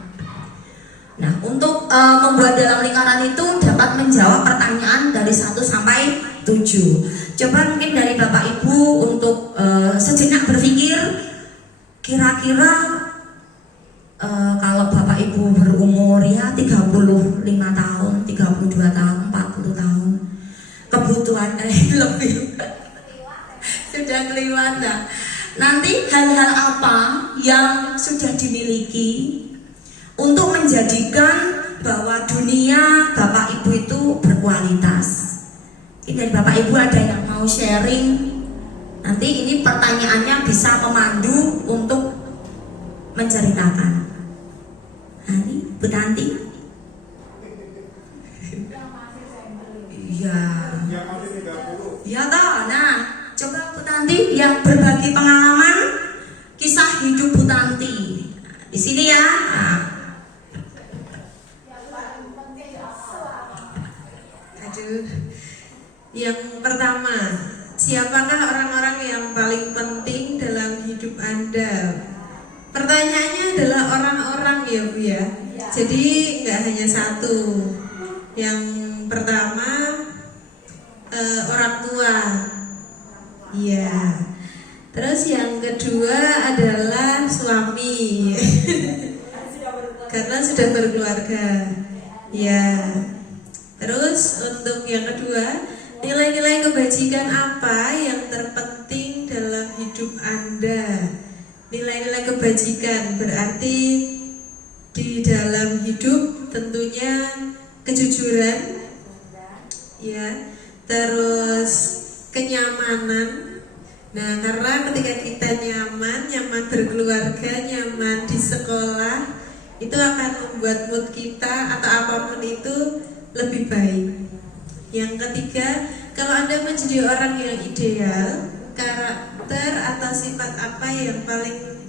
Nah, untuk membuat dalam lingkaran itu dapat menjawab pertanyaan dari 1 sampai 7. Coba mungkin dari Bapak Ibu untuk sejenak berpikir, kira-kira kalau Bapak Ibu berumur ya 35 tahun, 32 tahun, 40 tahun, kebutuhan lebih sudah kelewat. Nah, nanti hal-hal apa yang sudah dimiliki untuk menjadikan bahwa dunia Bapak Ibu itu berkualitas. Ini dari Bapak Ibu ada yang mau sharing? Nanti ini pertanyaannya bisa memandu untuk menceritakan. Nah, ini Bu Tanti. Iya. Ya toh. Nah, coba Bu Tanti yang berbagi pengalaman kisah hidup Bu Tanti. Di sini ya. Nah. Yang pertama, siapakah orang-orang yang paling penting dalam hidup Anda? Pertanyaannya adalah orang-orang ya Bu ya. Jadi nggak hanya satu. Yang pertama orang tua. Iya. Terus yang kedua adalah suami. Karena sudah berkeluarga. Ya. Terus untuk yang kedua, nilai-nilai kebajikan apa yang terpenting dalam hidup Anda? Nilai-nilai kebajikan berarti di dalam hidup tentunya kejujuran, ya, terus kenyamanan. Nah, karena ketika kita nyaman berkeluarga, nyaman di sekolah, itu akan membuat mood kita atau apapun itu lebih baik. Yang ketiga, kalau Anda menjadi orang yang ideal, karakter atau sifat apa yang paling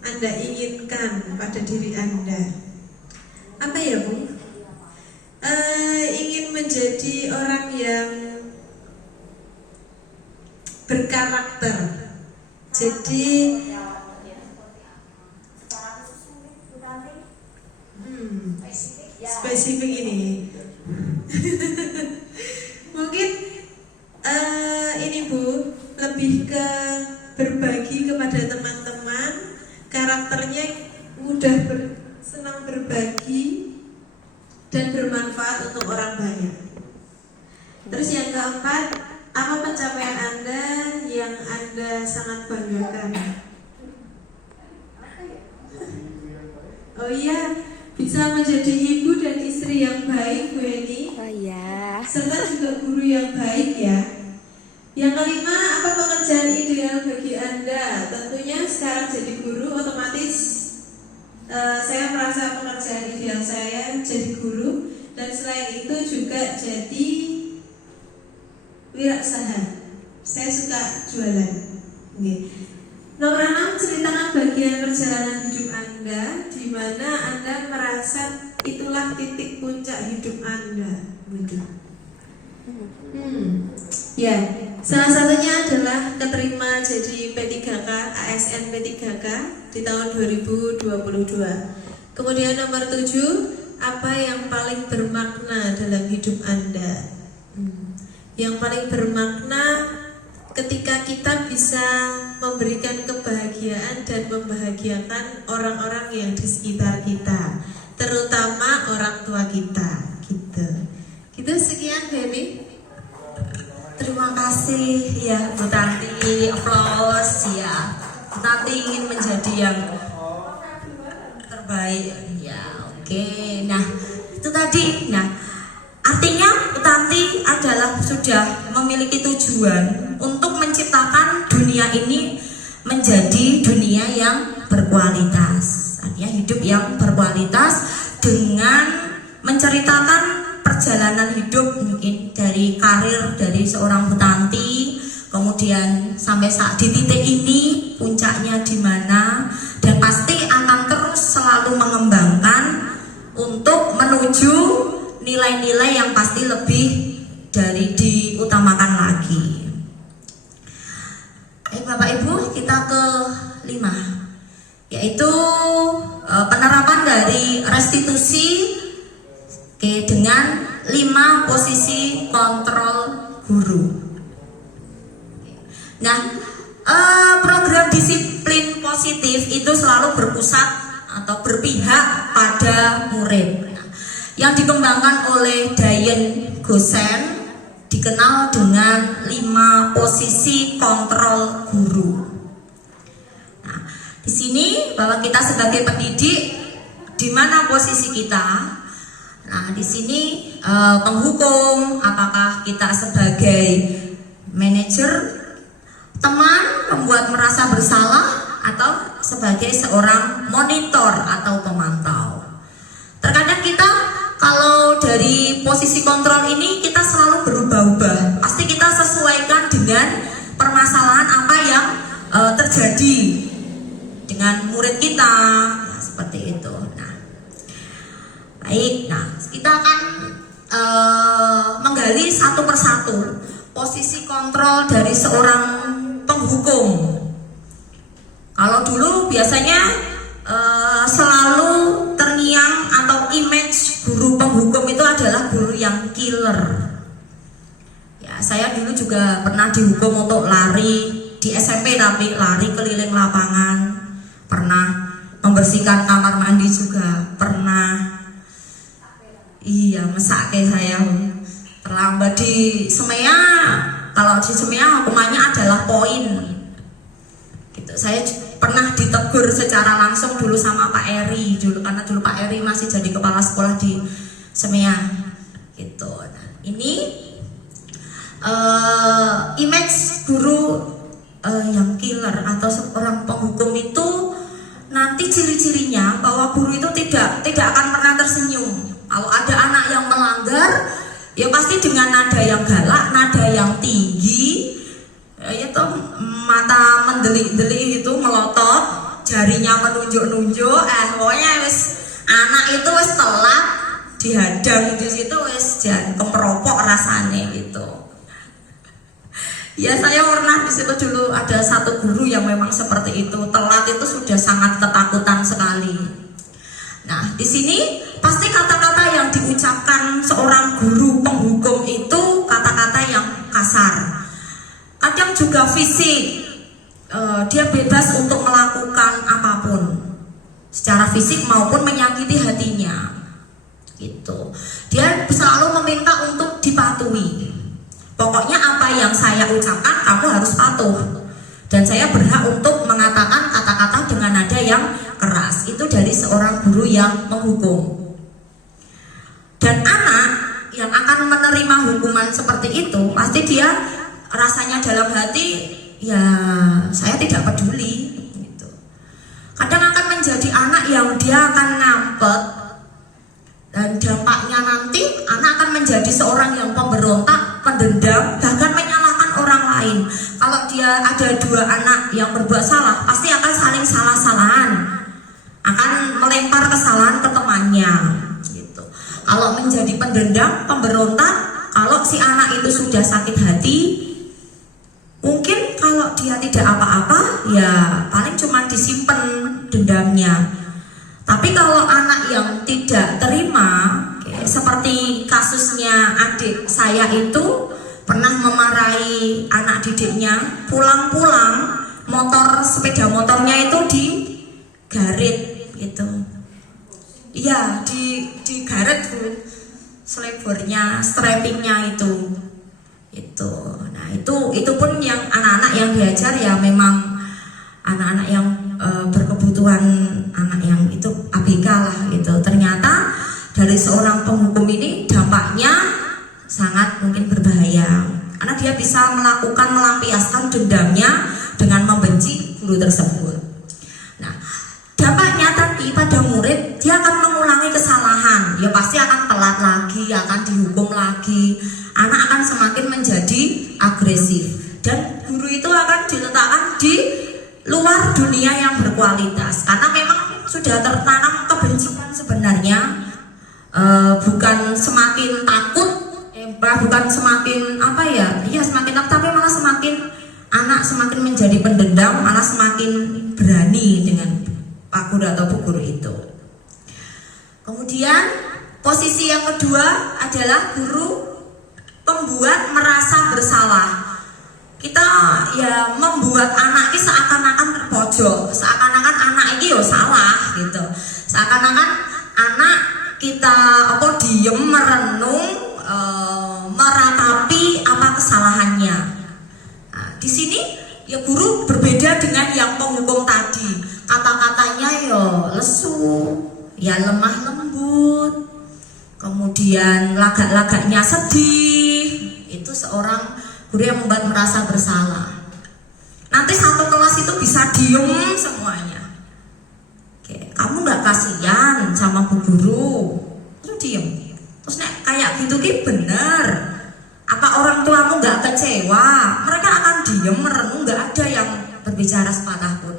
Anda inginkan pada diri Anda? Apa ya Bu? Ingin menjadi orang yang berkarakter. Jadi spesifik ini. Mungkin ini Bu, lebih ke berbagi kepada teman-teman, karakternya mudah senang berbagi dan bermanfaat untuk orang banyak. Terus yang keempat, apa pencapaian Anda yang Anda sangat banggakan? Oh iya, bisa menjadi ibu dan istri yang baik Bu Eni. Oh ya. Serta juga guru yang baik ya. Yang kelima, apa pekerjaan ideal bagi Anda? Tentunya sekarang jadi guru, otomatis saya merasa pekerjaan ideal saya jadi guru. Dan selain itu juga jadi wirausaha. Saya suka jualan. Okay. Nomor 6, ceritakan bagian perjalanan hidup Anda di mana Anda merasa itulah titik puncak hidup Anda. Betul. Ya, salah satunya adalah keterima jadi P3K, ASN P3K di tahun 2022. Kemudian nomor 7, apa yang paling bermakna dalam hidup Anda? yang paling bermakna ketika kita bisa memberikan kebahagiaan dan membahagiakan orang-orang yang di sekitar kita, terutama orang tua kita, gitu. Gitu, sekian Beni. Terima kasih ya Bu Tanti, aplaus ya. Bu Tanti ingin menjadi yang terbaik ya. Oke, nah itu tadi. Nah artinya Bu Tanti adalah sudah memiliki tujuan untuk menciptakan dunia ini menjadi dunia yang berkualitas. Artinya hidup yang berkualitas dengan menceritakan perjalanan hidup mungkin dari karir dari seorang Bu Tanti, kemudian sampai saat di titik ini puncaknya di mana, dan pasti akan terus selalu mengembangkan untuk menuju nilai-nilai yang pasti lebih dari diutamakan lagi. Bapak Ibu, kita ke 5, yaitu penerapan dari restitusi dengan 5 posisi kontrol guru. Nah, program disiplin positif itu selalu berpusat atau berpihak pada murid. Nah, yang dikembangkan oleh Diane Gosen dikenal dengan 5 posisi kontrol guru. Nah, di sini bahwa kita sebagai pendidik, di mana posisi kita? Nah, di sini penghukum, apakah kita sebagai manajer, teman, membuat merasa bersalah, atau sebagai seorang monitor atau pemantau. Terkadang kita kalau dari posisi kontrol ini kita selalu berubah-ubah. Pasti kita sesuaikan dengan permasalahan apa yang terjadi dengan murid kita, ya, seperti itu. Nah, baik, nah kita akan menggali satu persatu posisi kontrol dari seorang penghukum. Kalau dulu biasanya selalu terngiang atau image guru penghukum itu adalah guru yang killer. Ya, saya dulu juga pernah dihukum untuk lari di SMP, tapi lari keliling lapangan, pernah membersihkan kamar mandi juga, pernah. Iya, mesake saya terlambat di Semea. Kalau di Semea hukumannya adalah poin. Gitu. Saya pernah ditegur secara langsung dulu sama Pak Eri dulu, karena dulu Pak Eri masih jadi kepala sekolah di Semea. Gitu. Nah, ini image guru yang killer atau seorang penghukum itu nanti ciri-cirinya bahwa guru itu tidak akan pernah tersenyum. Kalau ada anak yang melanggar, ya pasti dengan nada yang galak, nada yang tinggi, itu mata mendelik-delik itu melotot, jarinya menunjuk-nunjuk, pokoknya wis anak itu wis telat dihadang di situ wis jan kemeropok rasane gitu. Ya saya pernah di situ dulu ada satu guru yang memang seperti itu, telat itu sudah sangat ketakutan sekali. Nah, di sini pasti kata-kata yang diucapkan seorang guru penghukum itu kata-kata yang kasar. Kadang juga fisik, dia bebas untuk melakukan apapun, secara fisik maupun menyakiti hatinya. Gitu. Dia selalu meminta untuk dipatuhi. Pokoknya apa yang saya ucapkan kamu harus patuh. Dan saya berhak untuk mengatakan kata-kata dengan nada yang keras. Itu dari seorang guru yang menghukum. Dan anak yang akan menerima hukuman seperti itu, pasti dia rasanya dalam hati, ya saya tidak peduli gitu. Kadang akan menjadi anak yang dia akan ngampet, dan dampaknya nanti anak akan menjadi seorang yang pemberontak, pendendam, bahkan menyalahkan orang lain. Kalau dia ada 2 anak yang berbuat salah, pasti akan saling salah-salahan, akan melempar kesalahan ke temannya gitu. Kalau menjadi pendendam, pemberontak, kalau si anak itu sudah sakit hati, mungkin kalau dia tidak apa-apa, ya paling cuma disimpan dendamnya. Tapi kalau anak yang tidak terima, seperti kasusnya adik saya itu, pernah memarahi anak didiknya, pulang-pulang sepeda motornya itu digarit gitu. Iya, digaret Bu, selebornya, strappingnya itu. Nah itu pun yang anak-anak yang diajar ya memang anak-anak yang berkebutuhan, anak yang itu ABK lah gitu. Ternyata dari seorang penghukum ini dampaknya sangat mungkin berbahaya karena dia bisa melampiaskan dendamnya dengan membenci guru tersebut. Nah, dampaknya tadi pada murid, dia akan mengulangi kesalahan, ya pasti akan telat lagi, akan dihukum lagi, anak akan semakin menjadi agresif, dan guru itu akan diletakkan di luar dunia yang berkualitas karena memang sudah tertanam kebencian sebenarnya. Bukan semakin takut, bukan semakin semakin takut, tapi malah anak semakin menjadi pendendam, malah semakin berani dengan Pak Guru atau Bu Guru itu. Kemudian posisi yang kedua adalah guru pembuat merasa bersalah. Kita ya membuat anak ini seakan-akan terpojok, seakan-akan anak ini salah gitu, seakan-akan anak kita diem merenung, meratapi apa kesalahannya. Nah, di sini ya guru berbeda dengan yang penghukum tadi. Kata-katanya ya lesu, ya lemah lembut, kemudian lagak-lagaknya sedih. Itu seorang guru yang membuat merasa bersalah. Nanti satu kelas itu bisa diem semuanya. Kamu nggak kasihan sama Bu Guru, terus diem. Terus kayak gitu bener. Apa orang tuamu nggak kecewa? Mereka akan diem merenung, nggak ada yang berbicara sepatah pun.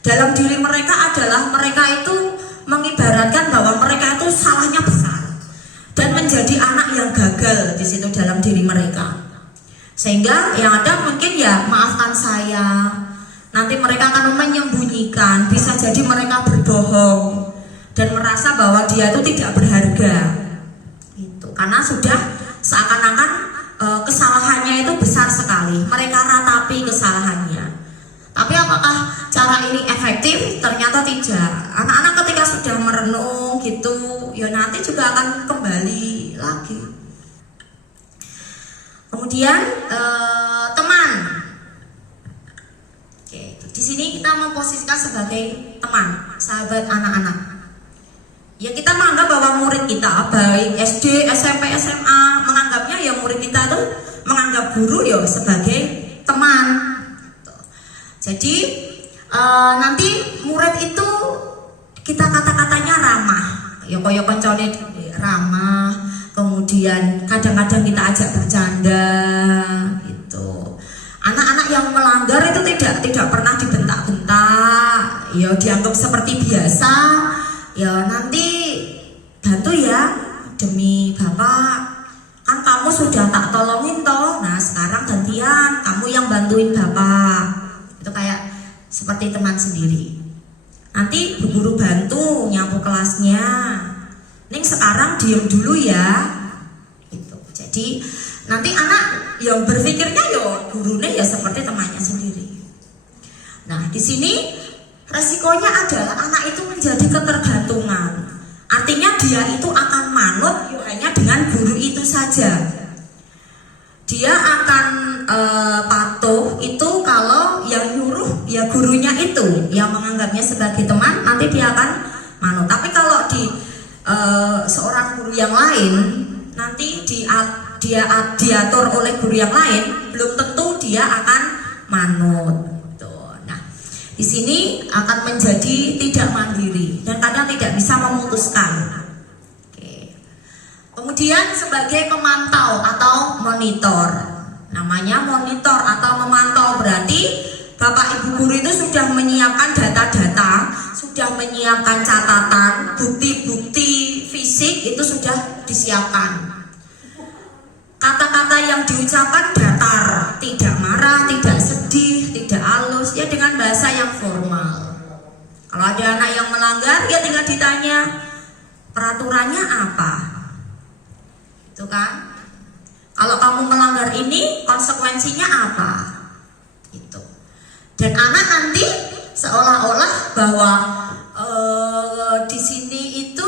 Dalam diri mereka adalah mereka itu mengibaratkan bahwa mereka itu salahnya besar dan menjadi anak yang gagal di situ dalam diri mereka. Sehingga yang ada mungkin ya maafkan saya. Nanti mereka akan menyembunyikan, bisa jadi mereka berbohong dan merasa bahwa dia itu tidak berharga. Itu karena sudah seakan-akan kesalahannya itu besar sekali. Mereka ratapi kesalahannya. Tapi apakah cara ini efektif? Ternyata tidak. Anak-anak ketika sudah merenung gitu, ya nanti juga akan kembali lagi. Kemudian teman. Di sini kita memposisikan sebagai teman, sahabat anak-anak. Ya kita menganggap bahwa murid kita baik SD, SMP, SMA, menganggapnya ya murid kita itu menganggap guru ya sebagai teman. Jadi nanti murid itu kita kata-katanya ramah, ya koyo koncone ramah. Kemudian kadang-kadang kita ajak bercanda gitu. Anak-anak yang melanggar itu tidak pernah dibentak-bentak, ya dianggap seperti biasa. Ya nanti bantu ya demi Bapak, kan kamu sudah tak tolongin toh. Nah sekarang gantian kamu yang bantuin Bapak. Itu kayak seperti teman sendiri. Nanti Bu Guru bantu nyapu kelasnya. Ning sekarang diem dulu ya. Gitu. Jadi nanti anak yang berpikirnya ya gurunya ya seperti temannya sendiri. Nah di sini resikonya adalah anak itu menjadi ketergantungan. Artinya dia itu akan manut hanya dengan guru itu saja. Dia akan patuh itu kalau yang nyuruh ya gurunya itu, yang menganggapnya sebagai teman, nanti dia akan manut. Tapi kalau di seorang guru yang lain, nanti dia diatur oleh guru yang lain, belum tentu dia akan manut. Nah, di sini akan menjadi tidak mandiri dan kadang tidak bisa memutuskan. Kemudian sebagai pemantau atau monitor. Namanya monitor atau memantau berarti Bapak Ibu guru itu sudah menyiapkan data-data, sudah menyiapkan catatan, bukti-bukti fisik itu sudah disiapkan. Kata-kata yang diucapkan datar, tidak marah, tidak sedih, tidak halus, ya dengan bahasa yang formal. Kalau ada anak yang melanggar, ya tinggal ditanya peraturannya apa. Itu kan. Kalau kamu melanggar ini, konsekuensinya apa? Gitu. Dan anak nanti seolah-olah bahwa di sini itu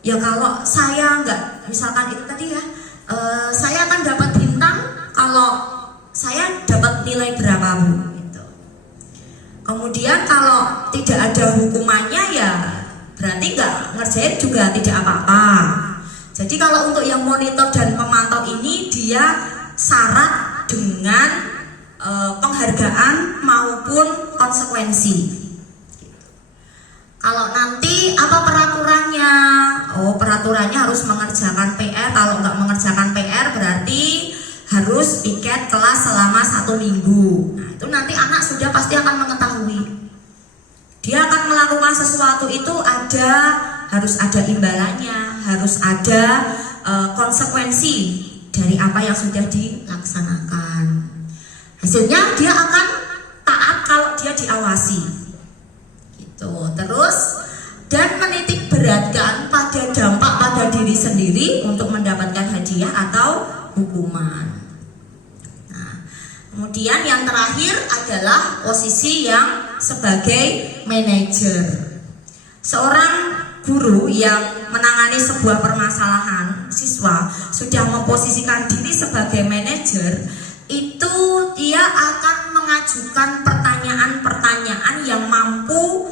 ya kalau saya nggak, misalkan itu tadi ya, saya akan dapat bintang kalau saya dapat nilai berapa Bu. Gitu. Kemudian kalau tidak ada hukumannya ya berarti nggak ngerjain juga tidak apa-apa. Jadi kalau untuk yang monitor dan pemantau ini dia syarat dengan penghargaan maupun konsekuensi. Kalau nanti apa peraturannya? Oh, peraturannya harus mengerjakan PR. Kalau nggak mengerjakan PR berarti harus piket kelas selama 1 minggu. Nah, itu nanti anak sudah pasti akan mengetahui. Dia akan melakukan sesuatu itu harus ada imbalannya, harus ada konsekuensi dari apa yang sudah dilaksanakan. Hasilnya dia akan taat kalau dia diawasi. Terus dan menitik beratkan pada dampak pada diri sendiri untuk mendapatkan hadiah atau hukuman. Nah, kemudian yang terakhir adalah posisi yang sebagai manajer. Seorang guru yang menangani sebuah permasalahan siswa sudah memposisikan diri sebagai manajer, itu dia akan mengajukan pertanyaan-pertanyaan yang mampu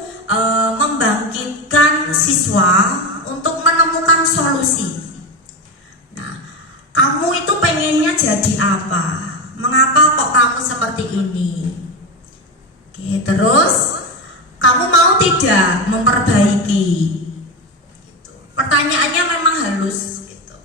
membangkitkan siswa untuk menemukan solusi. Nah, kamu itu pengennya jadi apa? Mengapa kok kamu seperti ini? Oke, terus kamu mau tidak memperbaiki? Gitu. Pertanyaannya memang halus. Gitu.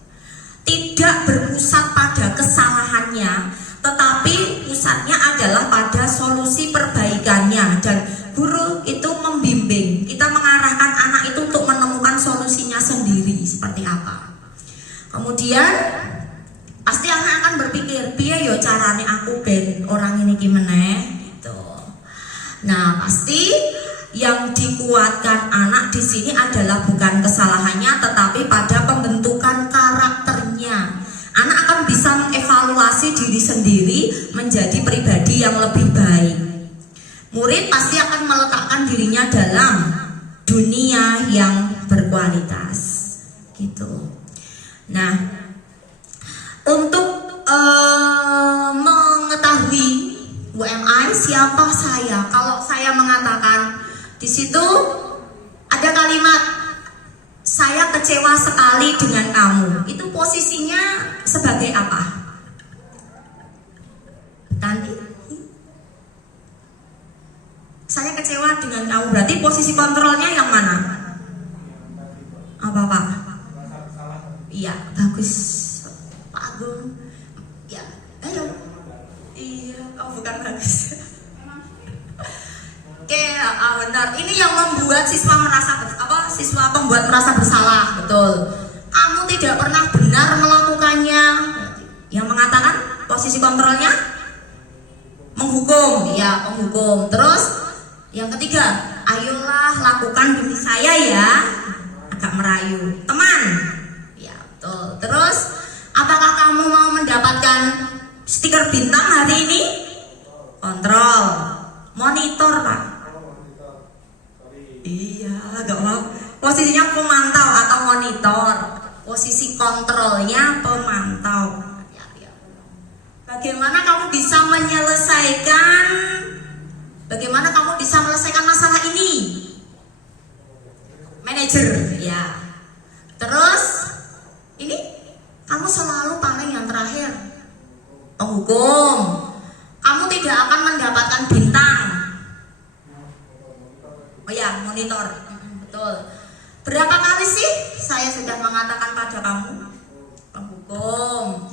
Tidak berpusat pada kesalahannya, tetapi pusatnya adalah pada solusi perbaikannya. Dan guru itu membimbing, kita mengarahkan anak itu untuk menemukan solusinya sendiri seperti apa. Kemudian pasti anak akan berpikir, piye yo carane aku ben orang ini gimana gitu. Nah, pasti yang dikuatkan anak di sini adalah bukan kesalahannya, tetapi pada pembentukan karakternya. Anak akan bisa mengevaluasi diri sendiri menjadi pribadi yang lebih baik. Murid pasti akan meletakkan dirinya dalam dunia yang berkualitas, gitu. Nah, untuk mengetahui UMI siapa saya, kalau saya mengatakan di situ ada kalimat saya kecewa sekali dengan kamu, itu posisinya sebagai apa? Nanti saya kecewa dengan kamu, berarti posisi kontrolnya yang mana? Apa Pak? Iya, bagus Pak Agung. Ya, ayo. Iya, oh bukan bagus. Oke, benar. Ini yang membuat siswa merasa siswa pembuat merasa bersalah, betul. Kamu tidak pernah benar melakukannya. Yang mengatakan posisi kontrolnya menghukum, ya menghukum. Terus yang ketiga, ayolah lakukan demi saya ya, agak merayu. Teman, ya betul. Terus, apakah kamu mau mendapatkan stiker bintang hari ini? Kontrol, monitor Pak. Iya, agak mau. Posisinya pemantau atau monitor. Posisi kontrolnya pemantau. Bagaimana kamu bisa menyelesaikan? Bagaimana kamu bisa menyelesaikan masalah ini? Manajer, ya. Terus, ini kamu selalu paling yang terakhir. Penghukum. Kamu tidak akan mendapatkan bintang. Oh ya, monitor. Betul. Berapa kali sih saya sudah mengatakan pada kamu? Penghukum.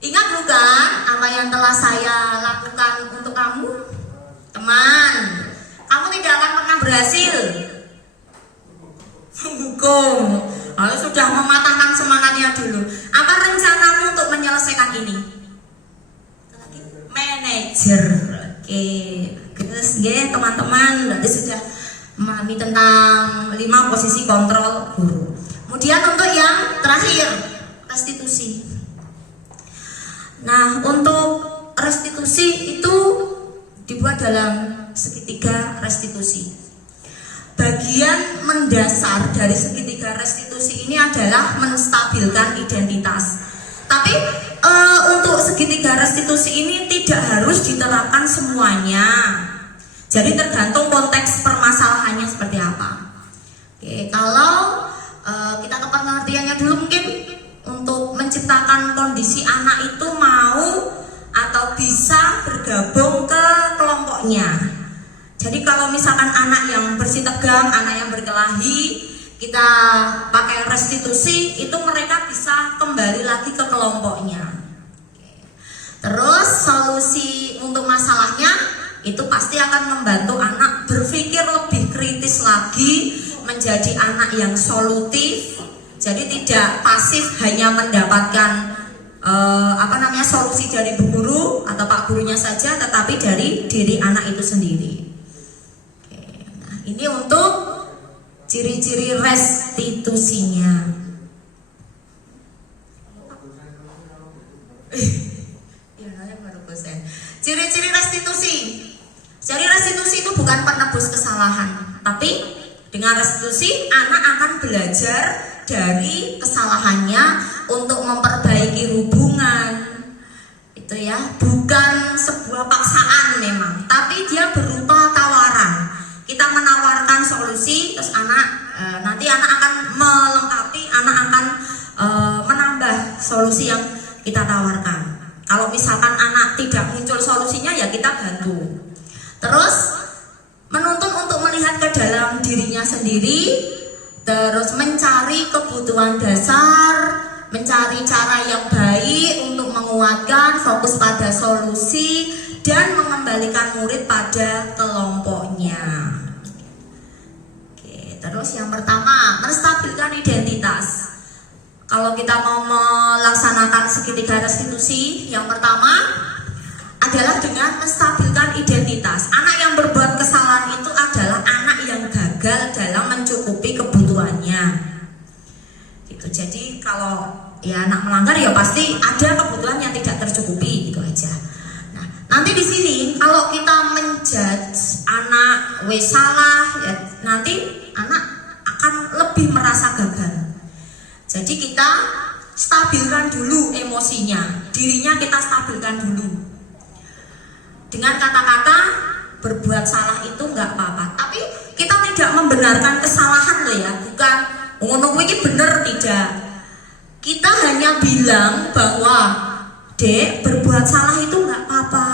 Ingat bukan apa yang telah saya lakukan untuk kamu? Teman, kamu tidak akan pernah berhasil menghukum. Lalu sudah mematahkan semangatnya dulu. Apa rencanamu untuk menyelesaikan ini? Manajer. Oke, terus teman-teman berarti sudah memahami tentang 5 posisi kontrol guru. Kemudian untuk yang terakhir, restitusi. Nah, untuk restitusi itu dibuat dalam segitiga restitusi. Bagian mendasar dari segitiga restitusi ini adalah menstabilkan identitas. Tapi untuk segitiga restitusi ini tidak harus diterapkan semuanya. Jadi tergantung konteks permasalahannya seperti apa. Oke, kalau kita ke pengertiannya dulu, mungkin untuk menciptakan kondisi anak itu mau atau bisa bergabung ke kelompoknya. Jadi kalau misalkan anak yang bersih tegang, anak yang berkelahi, kita pakai restitusi, itu mereka bisa kembali lagi ke kelompoknya. Terus solusi untuk masalahnya itu pasti akan membantu anak berpikir lebih kritis lagi, menjadi anak yang solutif. Jadi tidak pasif hanya mendapatkan solusi dari bu guru atau pak gurunya saja, tetapi dari diri anak itu sendiri. Ini untuk ciri-ciri restitusinya. Ciri-ciri restitusi. Jadi restitusi itu bukan penebus kesalahan, tapi dengan restitusi anak akan belajar dari kesalahannya untuk memperbaiki hubungan. Itu ya, bukan sebuah paksaan memang, tapi dia berupa tawaran. Kita menawarkan solusi, terus nanti anak akan melengkapi, anak akan menambah solusi yang kita tawarkan. Kalau misalkan anak tidak muncul solusinya, ya kita bantu. Terus menuntun untuk melihat ke dalam dirinya sendiri, terus mencari kebutuhan dasar, mencari cara yang baik untuk menguatkan, fokus pada solusi, dan mengembalikan murid pada kelompoknya. Oke, terus yang pertama, menstabilkan identitas. Kalau kita mau melaksanakan segitiga restitusi, yang pertama adalah dengan menstabilkan identitas. Anak yang berbuat kesalahan itu adalah anak yang gagal dalam mencukupi kebutuhannya. Gitu. Jadi kalau ya anak melanggar, ya pasti ada kebutuhan yang tidak tercukupi, gitu aja. Nanti di sini kalau kita menjudge anak salah, ya nanti anak akan lebih merasa gagal. Jadi kita stabilkan dulu emosinya, dirinya kita stabilkan dulu. Dengan kata-kata berbuat salah itu nggak apa-apa, tapi kita tidak membenarkan kesalahan loh ya, bukan ngono kuwi iki bener, tidak. Kita hanya bilang bahwa Dek, berbuat salah itu nggak apa-apa.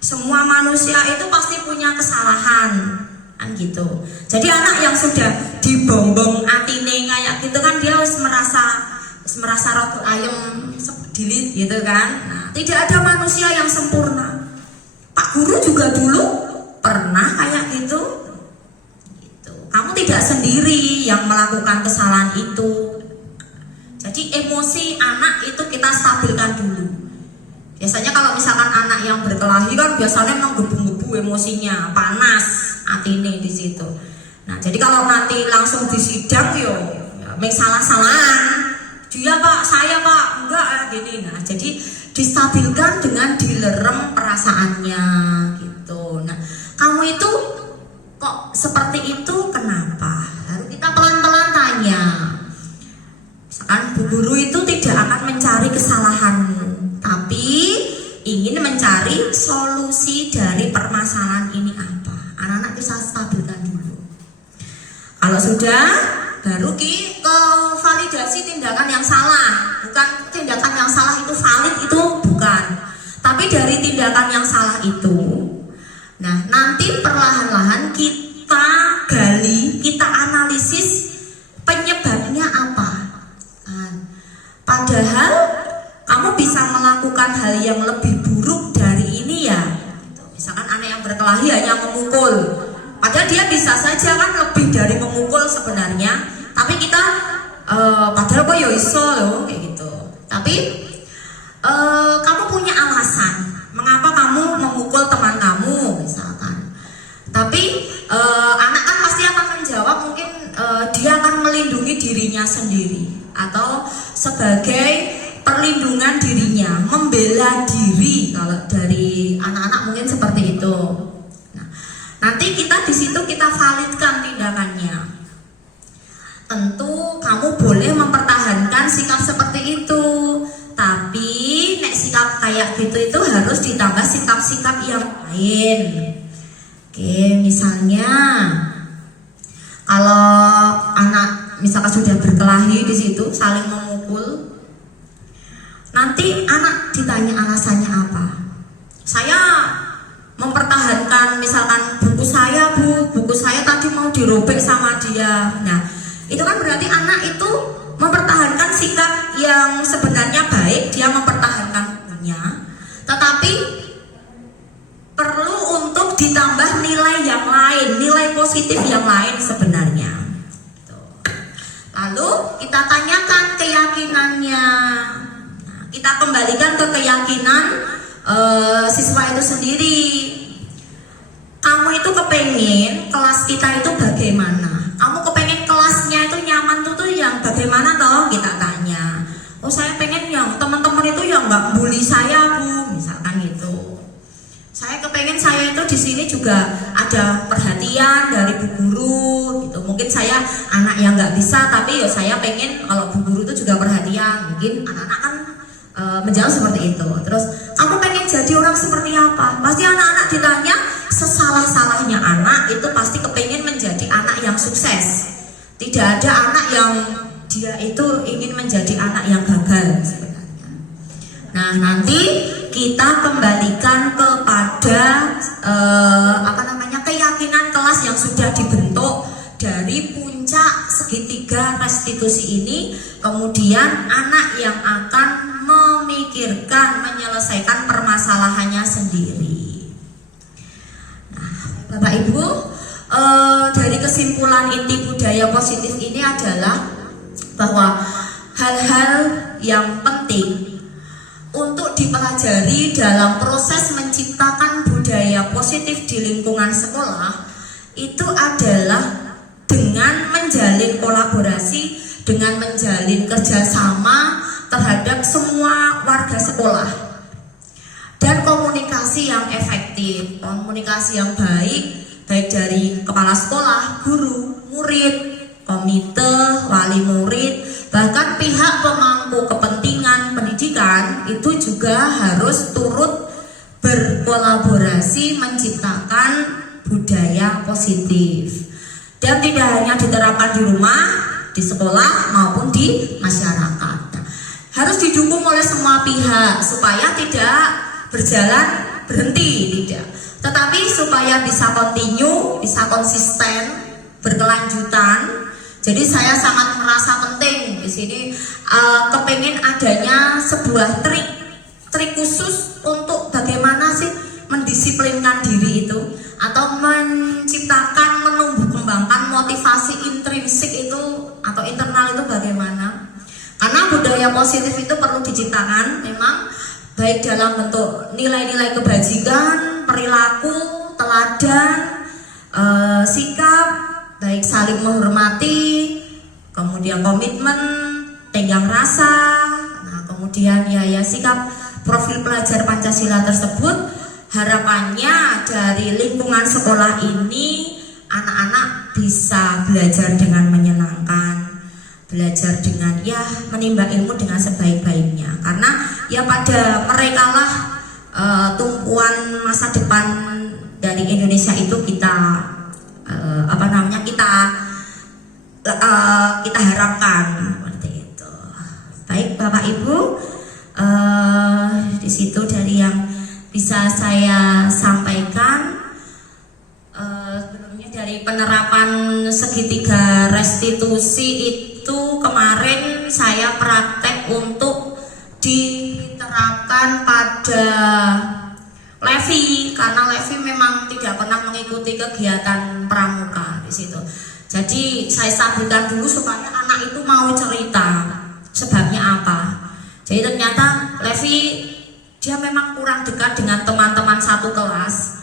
Semua manusia itu pasti punya kesalahan, kan gitu. Jadi anak yang sudah dibombong atine kayak gitu kan, dia harus merasa rotu ayam dilit gitu kan. Nah, tidak ada manusia yang sempurna. Pak guru juga dulu pernah kayak gitu. Kamu tidak sendiri yang melakukan kesalahan itu. Jadi emosi anak itu kita stabilkan dulu. Biasanya kalau misalkan anak yang berkelahi kan biasanya memang gebu-gebu emosinya, panas atine di situ. Nah, jadi kalau nanti langsung di sidang ya salah-salahan. Dia Pak, saya Pak, enggak gini. Nah, jadi distabilkan dengan dilerem perasaannya gitu. Nah, kamu itu kok seperti itu kenapa? Lalu kita pelan-pelan tanya. Misalkan bu guru itu tidak akan mencari kesalahanmu, tapi ingin mencari solusi dari permasalahan ini apa. Anak-anak bisa stabilkan dulu. Kalau sudah, baru ke validasi tindakan yang salah. Bukan tindakan yang salah itu valid, itu bukan. Tapi dari tindakan yang salah itu, nah nanti perlahan-lahan kita gali, kita analisis penyebabnya apa. Padahal kamu bisa melakukan hal yang lebih buruk dari ini ya. Misalkan anak yang berkelahi hanya memukul, padahal dia bisa saja kan lebih dari memukul sebenarnya. Tapi kita padahal kok ya iso loh kayak gitu. Tapi kamu punya alasan mengapa kamu memukul teman kamu misalkan. Tapi anak kan pasti akan menjawab, mungkin dia akan melindungi dirinya sendiri atau sebagai perlindungan dirinya, membela kita validkan tindakannya. Tentu kamu boleh mempertahankan sikap seperti itu, tapi nek sikap kayak gitu itu harus ditambah sikap-sikap yang lain. Oke, misalnya kalau anak misalkan sudah berkelahi di situ saling memukul, nanti anak ditanya alasannya apa. Saya mempertahankan misalkan buku saya tadi mau dirobek sama dia. Nah, itu kan berarti anak itu mempertahankan sikap yang sebenarnya baik, dia mempertahankan bukunya, tetapi perlu untuk ditambah nilai yang lain, nilai positif yang lain sebenarnya. Lalu kita tanyakan keyakinannya. Nah, kita kembalikan ke keyakinan siswa itu sendiri. Kamu itu kepengen kelas kita itu bagaimana? Kamu kepengen kelasnya itu nyaman tuh yang bagaimana toh? Kita tanya. Oh, saya pengen yang teman-teman itu yang nggak bully saya, Bu, misalkan gitu. Saya kepengen saya itu di sini juga ada perhatian dari Bu Guru gitu. Mungkin saya anak yang nggak bisa, tapi ya saya pengen kalau Bu Guru itu juga perhatian. Mungkin anak-anak kan menjawab seperti itu. Terus kamu pengen jadi orang seperti apa? Pasti anak-anak ditanya, sesalah-salahnya anak itu pasti kepengen menjadi anak yang sukses. Tidak ada anak yang dia itu ingin menjadi anak yang gagal sebenarnya. Nah, nanti kita kembalikan kepada keyakinan kelas yang sudah dibentuk dari puncak segitiga restitusi ini. Kemudian anak yang akan memikirkan, menyelesaikan permasalahannya sendiri. Nah, Bapak Ibu, dari kesimpulan inti budaya positif ini adalah bahwa hal-hal yang penting untuk dipelajari dalam proses menciptakan budaya positif di lingkungan sekolah itu adalah dengan menjalin kolaborasi, dengan menjalin kerjasama terhadap semua warga sekolah, dan komunikasi yang efektif, komunikasi yang baik dari kepala sekolah, guru, murid, komite, wali murid, bahkan pihak pemangku kepentingan pendidikan itu juga harus turut berkolaborasi menciptakan budaya positif. Dan tidak hanya diterapkan di rumah, di sekolah maupun di masyarakat. Harus didukung oleh semua pihak supaya tidak berjalan berhenti, tidak. Tetapi supaya bisa continue, bisa konsisten, berkelanjutan. Jadi saya sangat merasa penting di sini kepengen adanya sebuah trik khusus untuk bagaimana sih mendisiplinkan diri itu atau menciptakan, menumbuh kembangkan motivasi intrinsik itu atau internal itu bagaimana. Karena budaya positif itu perlu diciptakan memang baik dalam bentuk nilai-nilai kebajikan, perilaku, teladan, sikap, baik saling menghormati, kemudian komitmen, tenggang rasa, nah kemudian ya sikap profil pelajar Pancasila tersebut. Harapannya dari lingkungan sekolah ini anak-anak bisa belajar dengan menyenangkan, belajar dengan menimba ilmu dengan sebaik-baiknya. Karena pada merekalah tumpuan masa depan dari Indonesia itu kita kita harapkan seperti itu. Baik Bapak Ibu, di situ dari yang bisa saya sampaikan. Sebelumnya dari penerapan segitiga restitusi itu kemarin saya praktek untuk diterapkan pada Levi, karena Levi memang tidak pernah mengikuti kegiatan pramuka di situ. Jadi saya sampaikan dulu supaya anak itu mau cerita sebabnya apa. Jadi ternyata Levi dia memang kurang dekat dengan teman-teman satu kelas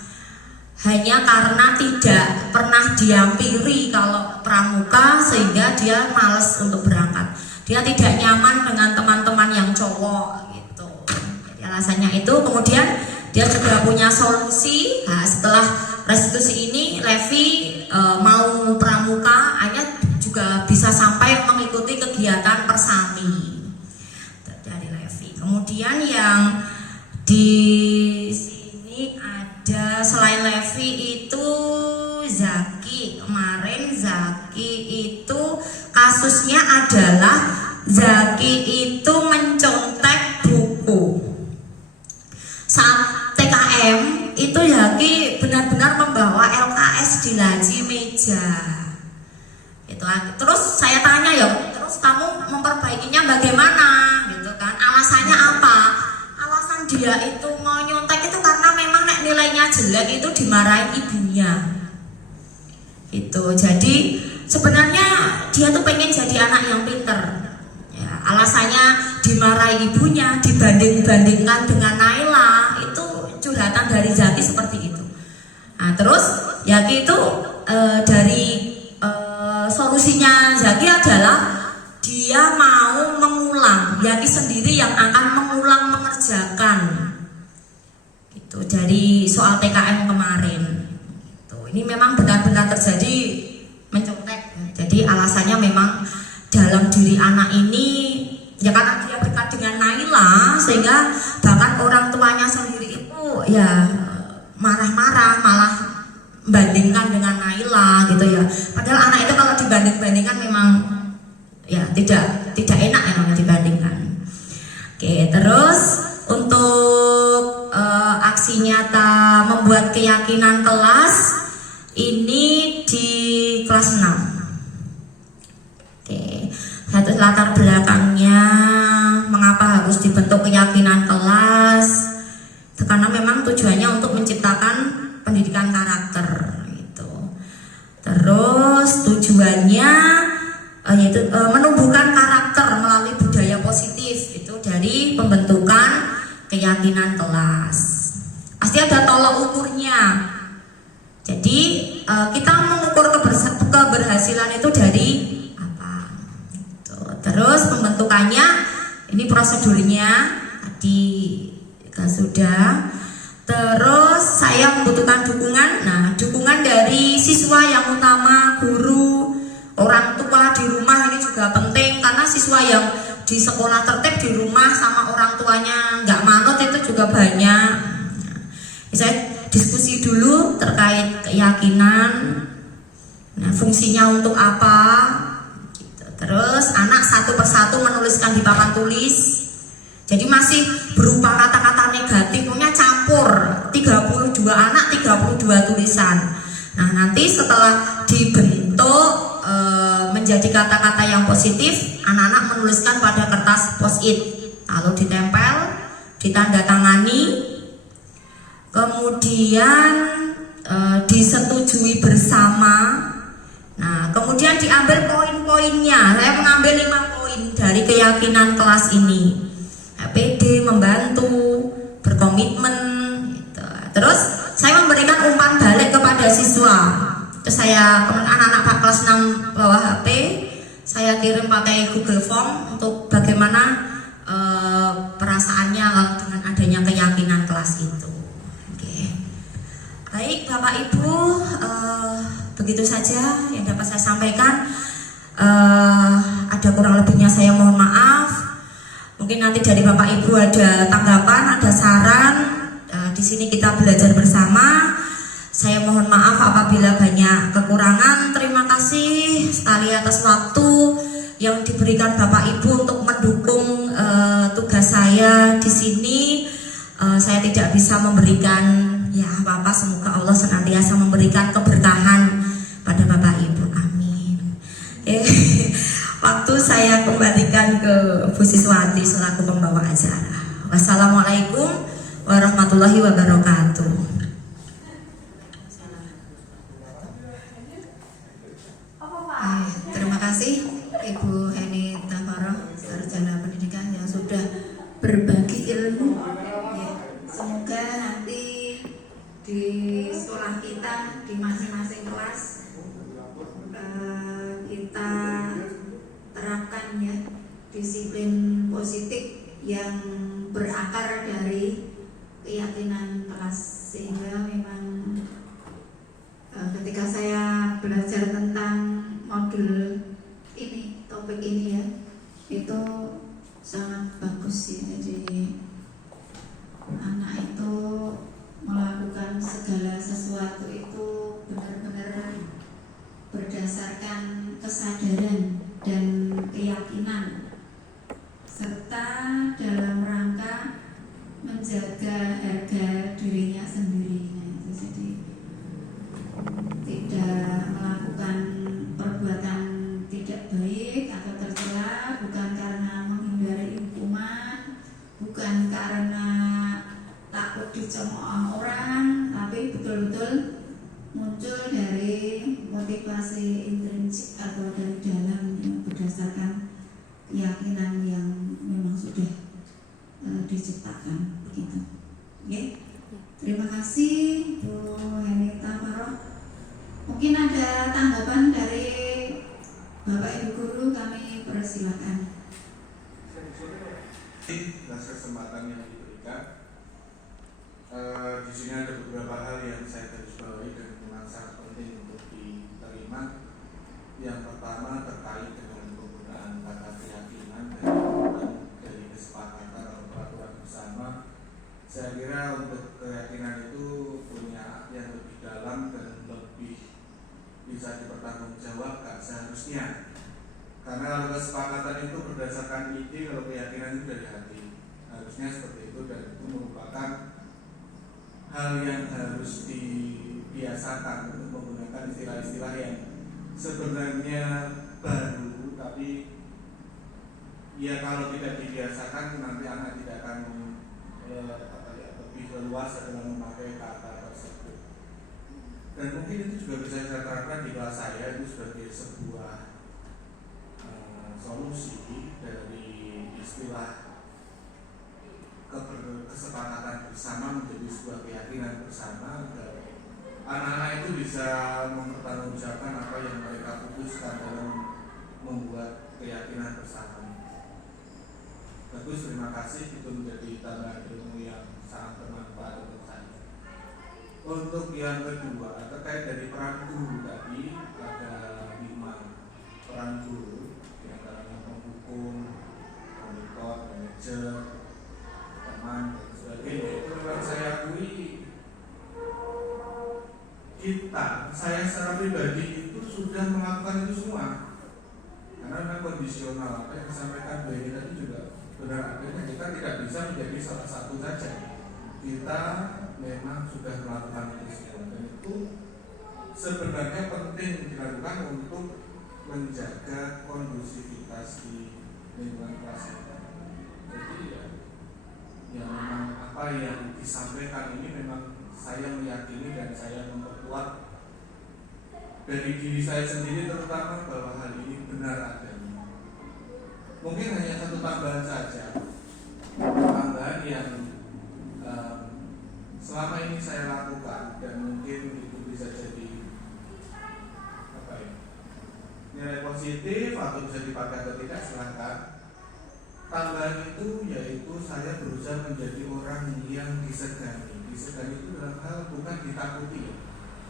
hanya karena tidak pernah diampiri kalau pramuka sehingga dia malas untuk berangkat. Dia tidak nyaman dengan teman-teman yang cowok gitu. Jadi alasannya itu. Kemudian dia juga punya solusi. Nah, setelah restitusi ini Levi mau pramuka hanya juga bisa sampai mengikuti kegiatan persami dari Levi. Kemudian yang di sini ada selain Levi itu Zaki. Kemarin Zaki itu kasusnya adalah Zaki itu mencontek buku. Saat TKM itu Zaki benar-benar membawa LKS di laci meja. Itu terus saya tanya ya, terus kamu memperbaikinya bagaimana gitu kan? Alasannya apa? Alasan dia itu mau nyontek itu karena memang nilainya jelek itu dimarahin ibunya. Itu jadi sebenarnya dia tuh pengen jadi anak yang pinter. Ya, alasannya dimarahi ibunya, dibanding-bandingkan dengan Naila, itu curhatan dari Zaki seperti itu. Nah, terus Zaki itu dari solusinya Zaki adalah dia mau mengulang. Zaki sendiri yang akan mengulang mengerjakan. Itu dari soal TKM kemarin. Ini memang benar-benar terjadi mencontek. Jadi alasannya memang dalam diri anak ini ya karena dia dekat dengan Naila sehingga bahkan orang tuanya sendiri itu ya marah-marah malah bandingkan dengan Naila gitu ya. Padahal anak itu kalau dibanding-bandingkan memang ya tidak enak memang dibandingkan. Oke, terus untuk aksi nyata membuat keyakinan kelas ini di kelas 6. Oke, satu latar belakangnya mengapa harus dibentuk keyakinan kelas, karena memang tujuannya untuk menciptakan pendidikan karakter gitu. Terus tujuannya yaitu menumbuhkan karakter melalui budaya positif itu dari pembentukan keyakinan kelas. Pasti ada tolak ukurnya. Jadi kita mengukur keberhasilan itu dari apa? Gitu. Terus pembentukannya ini prosedurnya tadi sudah. Terus saya membutuhkan dukungan. Nah, dukungan dari siswa yang utama, guru, orang tua di rumah ini juga penting karena siswa yang di sekolah tertib di rumah sama orang tuanya nggak manut itu juga banyak. Saya diskusi dulu terkait keyakinan, nah fungsinya untuk apa gitu. Terus anak satu persatu menuliskan di papan tulis. Jadi masih berupa kata-kata negatif, punya campur 32 anak 32 tulisan. Nah nanti setelah dibentuk menjadi kata-kata yang positif, anak-anak menuliskan pada kertas post-it, lalu ditempel, ditandatangani. Kemudian disetujui bersama. Nah, kemudian diambil poin-poinnya. Saya mengambil 5 poin dari keyakinan kelas ini. PD membantu, berkomitmen gitu. Terus saya memberikan umpan balik kepada siswa. Terus saya anak-anak kelas 6 bawa HP, saya kirim pakai Google Form untuk bagaimana perasaannya dengan adanya keyakinan kelas itu. Baik Bapak Ibu, begitu saja yang dapat saya sampaikan. Ada kurang lebihnya saya mohon maaf. Mungkin nanti dari Bapak Ibu ada tanggapan, ada saran. Di sini kita belajar bersama. Saya mohon maaf apabila banyak kekurangan. Terima kasih sekali atas waktu yang diberikan Bapak Ibu untuk mendukung tugas saya di sini. Saya tidak bisa memberikan ya apa-apa, semoga Allah senantiasa memberikan keberkahan pada Bapak Ibu, amin. Waktu saya kembalikan ke Bu Siswati selaku pembawa acara. Wassalamualaikum warahmatullahi wabarakatuh. Terima kasih Ibu Heni Tafaro, Sarjana Pendidikan yang sudah berbagi ilmu. Semoga nanti di sekolah kita, di masing-masing kelas kita terapkan ya disiplin positif yang berakar dari keyakinan kelas, sehingga memang segala sesuatu itu benar-benar berdasarkan kesadaran dan keyakinan, serta dalam rangka menjaga harga dirinya sendiri. Nah, itu jadi tidak melakukan perbuatan tidak baik atau tercela bukan karena menghindari hukuman, bukan karena takut dicemooh orang, tapi betul-betul muncul dari motivasi intrinsik atau dari dalam yang berdasarkan keyakinan yang memang sudah diciptakan begitu. Oke. Terima kasih Bu Henita Paroh. Mungkin ada tanggapan dari Bapak Ibu Guru, kami persilakan. Atas kesempatan yang diberikan. Di sini ada beberapa hal yang saya garis bawahi dan memang sangat penting untuk diterima. Yang pertama terkait dengan penggunaan kata keyakinan dari kesepakatan atau peraturan bersama. Saya kira untuk keyakinan itu punya arti yang lebih dalam dan lebih bisa dipertanggungjawabkan seharusnya. Karena kalau kesepakatan itu berdasarkan ide, kalau keyakinan itu dari hati, harusnya seperti itu, dan itu merupakan hal yang harus dibiasakan untuk menggunakan istilah-istilah yang sebenarnya baru, tapi ya kalau tidak dibiasakan nanti anak tidak akan lebih leluasa dalam memakai kata tersebut. Dan mungkin itu juga bisa saya terapkan di kelas saya itu sebagai sebuah solusi dari istilah kesepakatan bersama menjadi sebuah keyakinan bersama agar anak-anak itu bisa mempertanggungjawabkan apa yang mereka putuskan dalam membuat keyakinan bersama. Bagus, terima kasih, itu menjadi tambahan ilmu yang sangat bermanfaat untuk saya. Untuk yang kedua, terkait dari peran guru tadi, ada 5 peran guru, yang antaranya penghukum, monitor, manajer, teman, dan sebagainya. Itu memang saya akui, saya secara pribadi itu sudah melakukan itu semua. Karena memang kondisional, apa yang disampaikan Bu Eni tadi juga benar adanya, kita tidak bisa menjadi salah satu saja. Kita memang sudah melakukan itu semua, dan itu sebenarnya penting dilakukan untuk menjaga kondusivitas di lingkungan kelas kita. Jadi ya memang apa yang disampaikan ini memang saya meyakini dan saya memperkuat dari diri saya sendiri, terutama bahwa hal ini benar adanya. Mungkin hanya satu tambahan saja, tambahan yang selama ini saya lakukan dan mungkin itu bisa jadi nilai positif atau bisa dipakai atau tidak, silahkan. Tambahan itu yaitu saya berusaha menjadi orang yang disegani. Disegani itu dalam hal bukan ditakuti.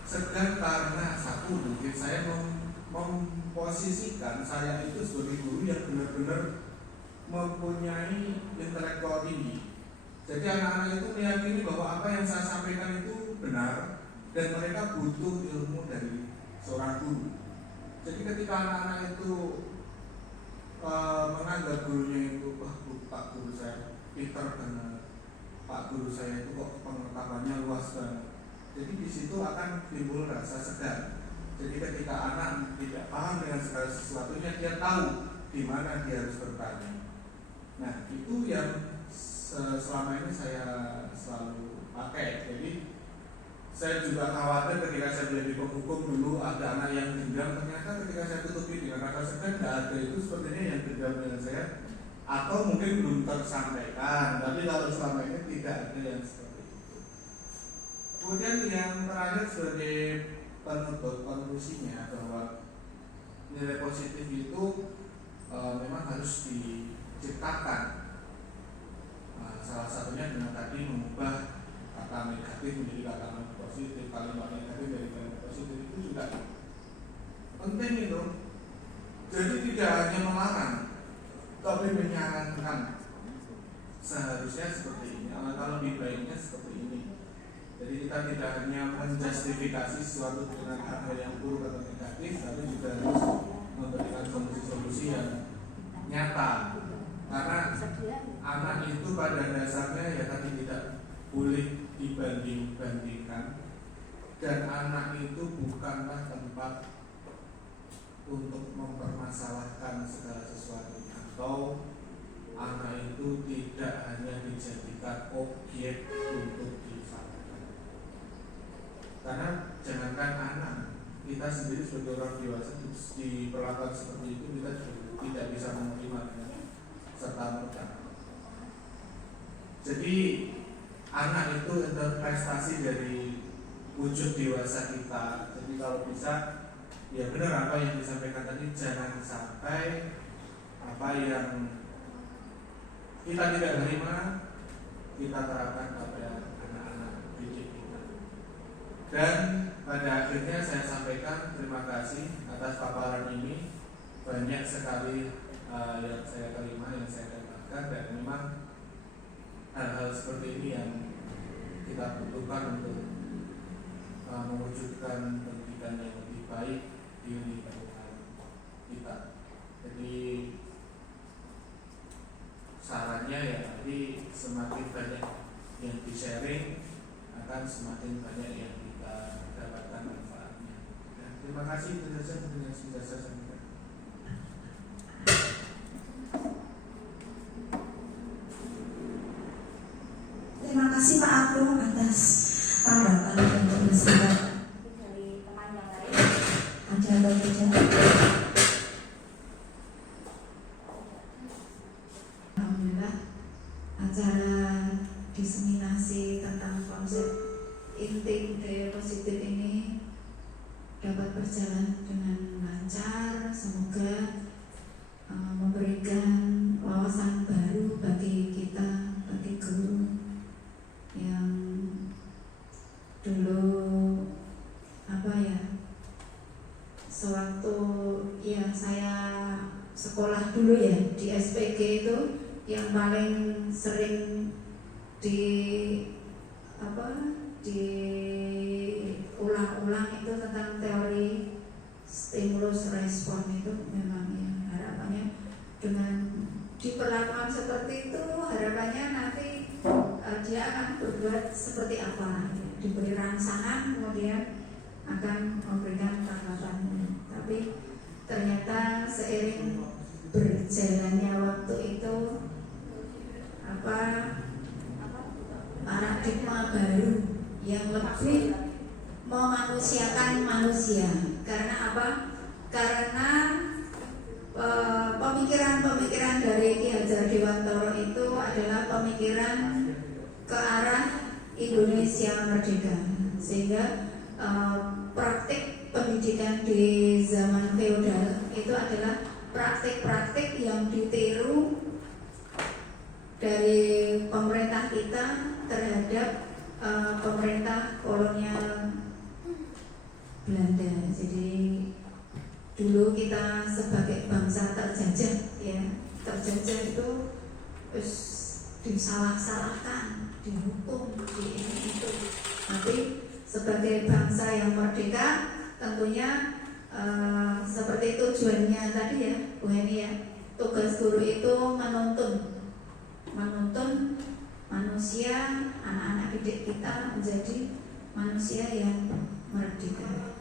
Segan karena satu, mungkin saya memposisikan saya itu sebagai guru yang benar-benar mempunyai intelektual tinggi. Jadi anak-anak itu meyakini bahwa apa yang saya sampaikan itu benar dan mereka butuh ilmu dari seorang guru. Jadi ketika anak-anak itu menganggap gurunya itu, wah Pak guru saya pintar banget, Pak guru saya itu kok pengetahuannya luas banget. Jadi di situ akan timbul rasa segan. Jadi ketika anak tidak paham dengan segala sesuatunya, dia tahu di mana dia harus bertanya. Nah, itu yang selama ini saya selalu pakai. Jadi saya juga khawatir ketika saya menjadi penghukum dulu ada anak yang dendam, ternyata ketika saya tutupi dengan rasa segan, tidak ada itu sepertinya yang dendam dengan saya, atau mungkin belum tersampaikan. Tapi kalau selama ini tidak ada yang seperti itu. Kemudian yang terakhir sebagai penutup konklusinya bahwa nilai positif itu memang harus diciptakan. Salah satunya dengan tadi mengubah kata negatif menjadi kata positif, kalimat negatif menjadi kalimat positif, itu juga penting itu. Jadi tidak hanya melarang, tapi menyarankan seharusnya seperti ini, atau lebih baiknya seperti ini. Jadi kita tidak hanya menjustifikasi sesuatu dengan hal yang buruk atau negatif, tapi juga harus memberikan solusi-solusi yang nyata. Karena anak itu pada dasarnya ya tadi tidak boleh dibanding-bandingkan, dan anak itu bukanlah tempat untuk mempermasalahkan segala sesuatu, atau anak itu tidak hanya dijadikan objek untuk disalahkan. Karena jangankan anak, kita sendiri sebagai orang dewasa diperlakukan seperti itu, kita tidak bisa menerima serta merta. Jadi anak itu interpretasi dari wujud dewasa kita. Jadi kalau bisa, ya benar apa yang disampaikan tadi, jangan sampai apa yang kita tidak terima kita terapkan pada anak-anak didik kita. Dan pada akhirnya saya sampaikan terima kasih atas paparan ini. Banyak sekali yang saya terima, yang saya dapatkan, dan memang hal-hal seperti ini yang kita butuhkan untuk mewujudkan pendidikan yang lebih baik di lingkungan kita. Jadi sarannya ya tadi, semakin banyak yang di-sharing akan semakin banyak yang kita dapatkan manfaatnya. Dan terima kasih itu saja yang sudah saya sampaikan. Terima kasih Pak Agung atas tanggapan dan penjelasan Dari teman yang lain. Ada bekerja. Alhamdulillah, acara diseminasi tentang konsep inti budaya positif ini dapat berjalan dengan lancar. Semoga memberikan wawasan baru bagi kita, bagi guru yang dulu sewaktu ya saya sekolah dulu ya di SPG itu yang paling sering diulang-ulang itu tentang teori stimulus respon. Itu memang ya harapannya dengan diperlakukan seperti itu, harapannya nanti dia akan berbuat seperti apa, diberi rangsangan kemudian akan memberikan tanggapan. Tapi ternyata seiring berjalannya waktu itu paradigma baru yang lebih memanusiakan manusia. Karena apa? Karena pemikiran-pemikiran dari Ki Hajar Dewantara itu adalah pemikiran ke arah Indonesia merdeka, sehingga praktik pendidikan di zaman feodal itu adalah praktik-praktik yang ditiru dari pemerintah kita terhadap pemerintah kolonial Belanda. Jadi dulu kita sebagai bangsa terjajah, ya terjajah itu disalah-salahkan, dihukum, di ini itu. Tapi sebagai bangsa yang merdeka, tentunya seperti tujuannya tadi ya, Bu Heni ya, tugas guru itu menuntun manusia, anak-anak didik kita menjadi manusia yang merdeka.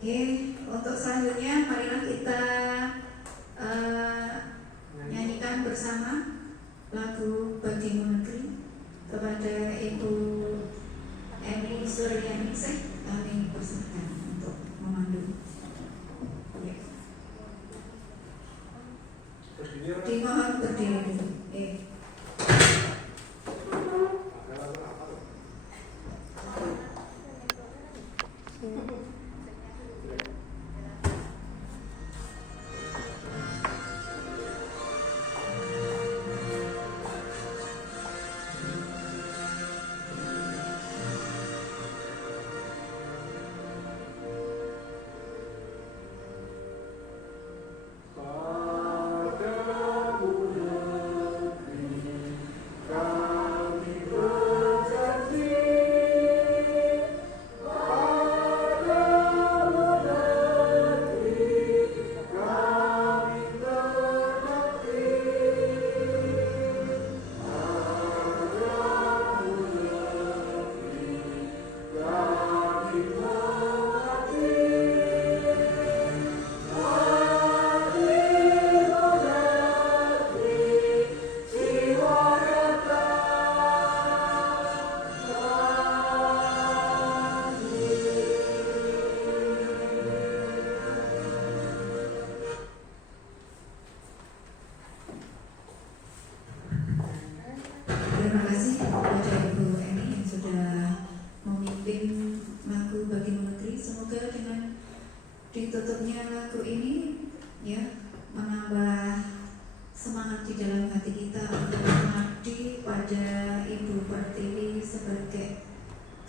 Oke, untuk selanjutnya marilah kita nyanyikan bersama lagu Bagimu Negeri kepada Ibu Eni Suryaningsih. Kami persilakan untuk memandu. Ya. Dimohon berdiri dulu. Kami berjalan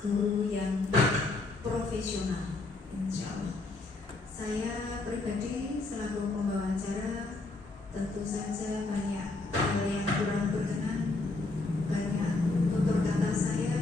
guru yang profesional, insya Allah. Saya pribadi selaku pembawa acara tentu saja banyak hal yang kurang berkenan, banyak tutur kata saya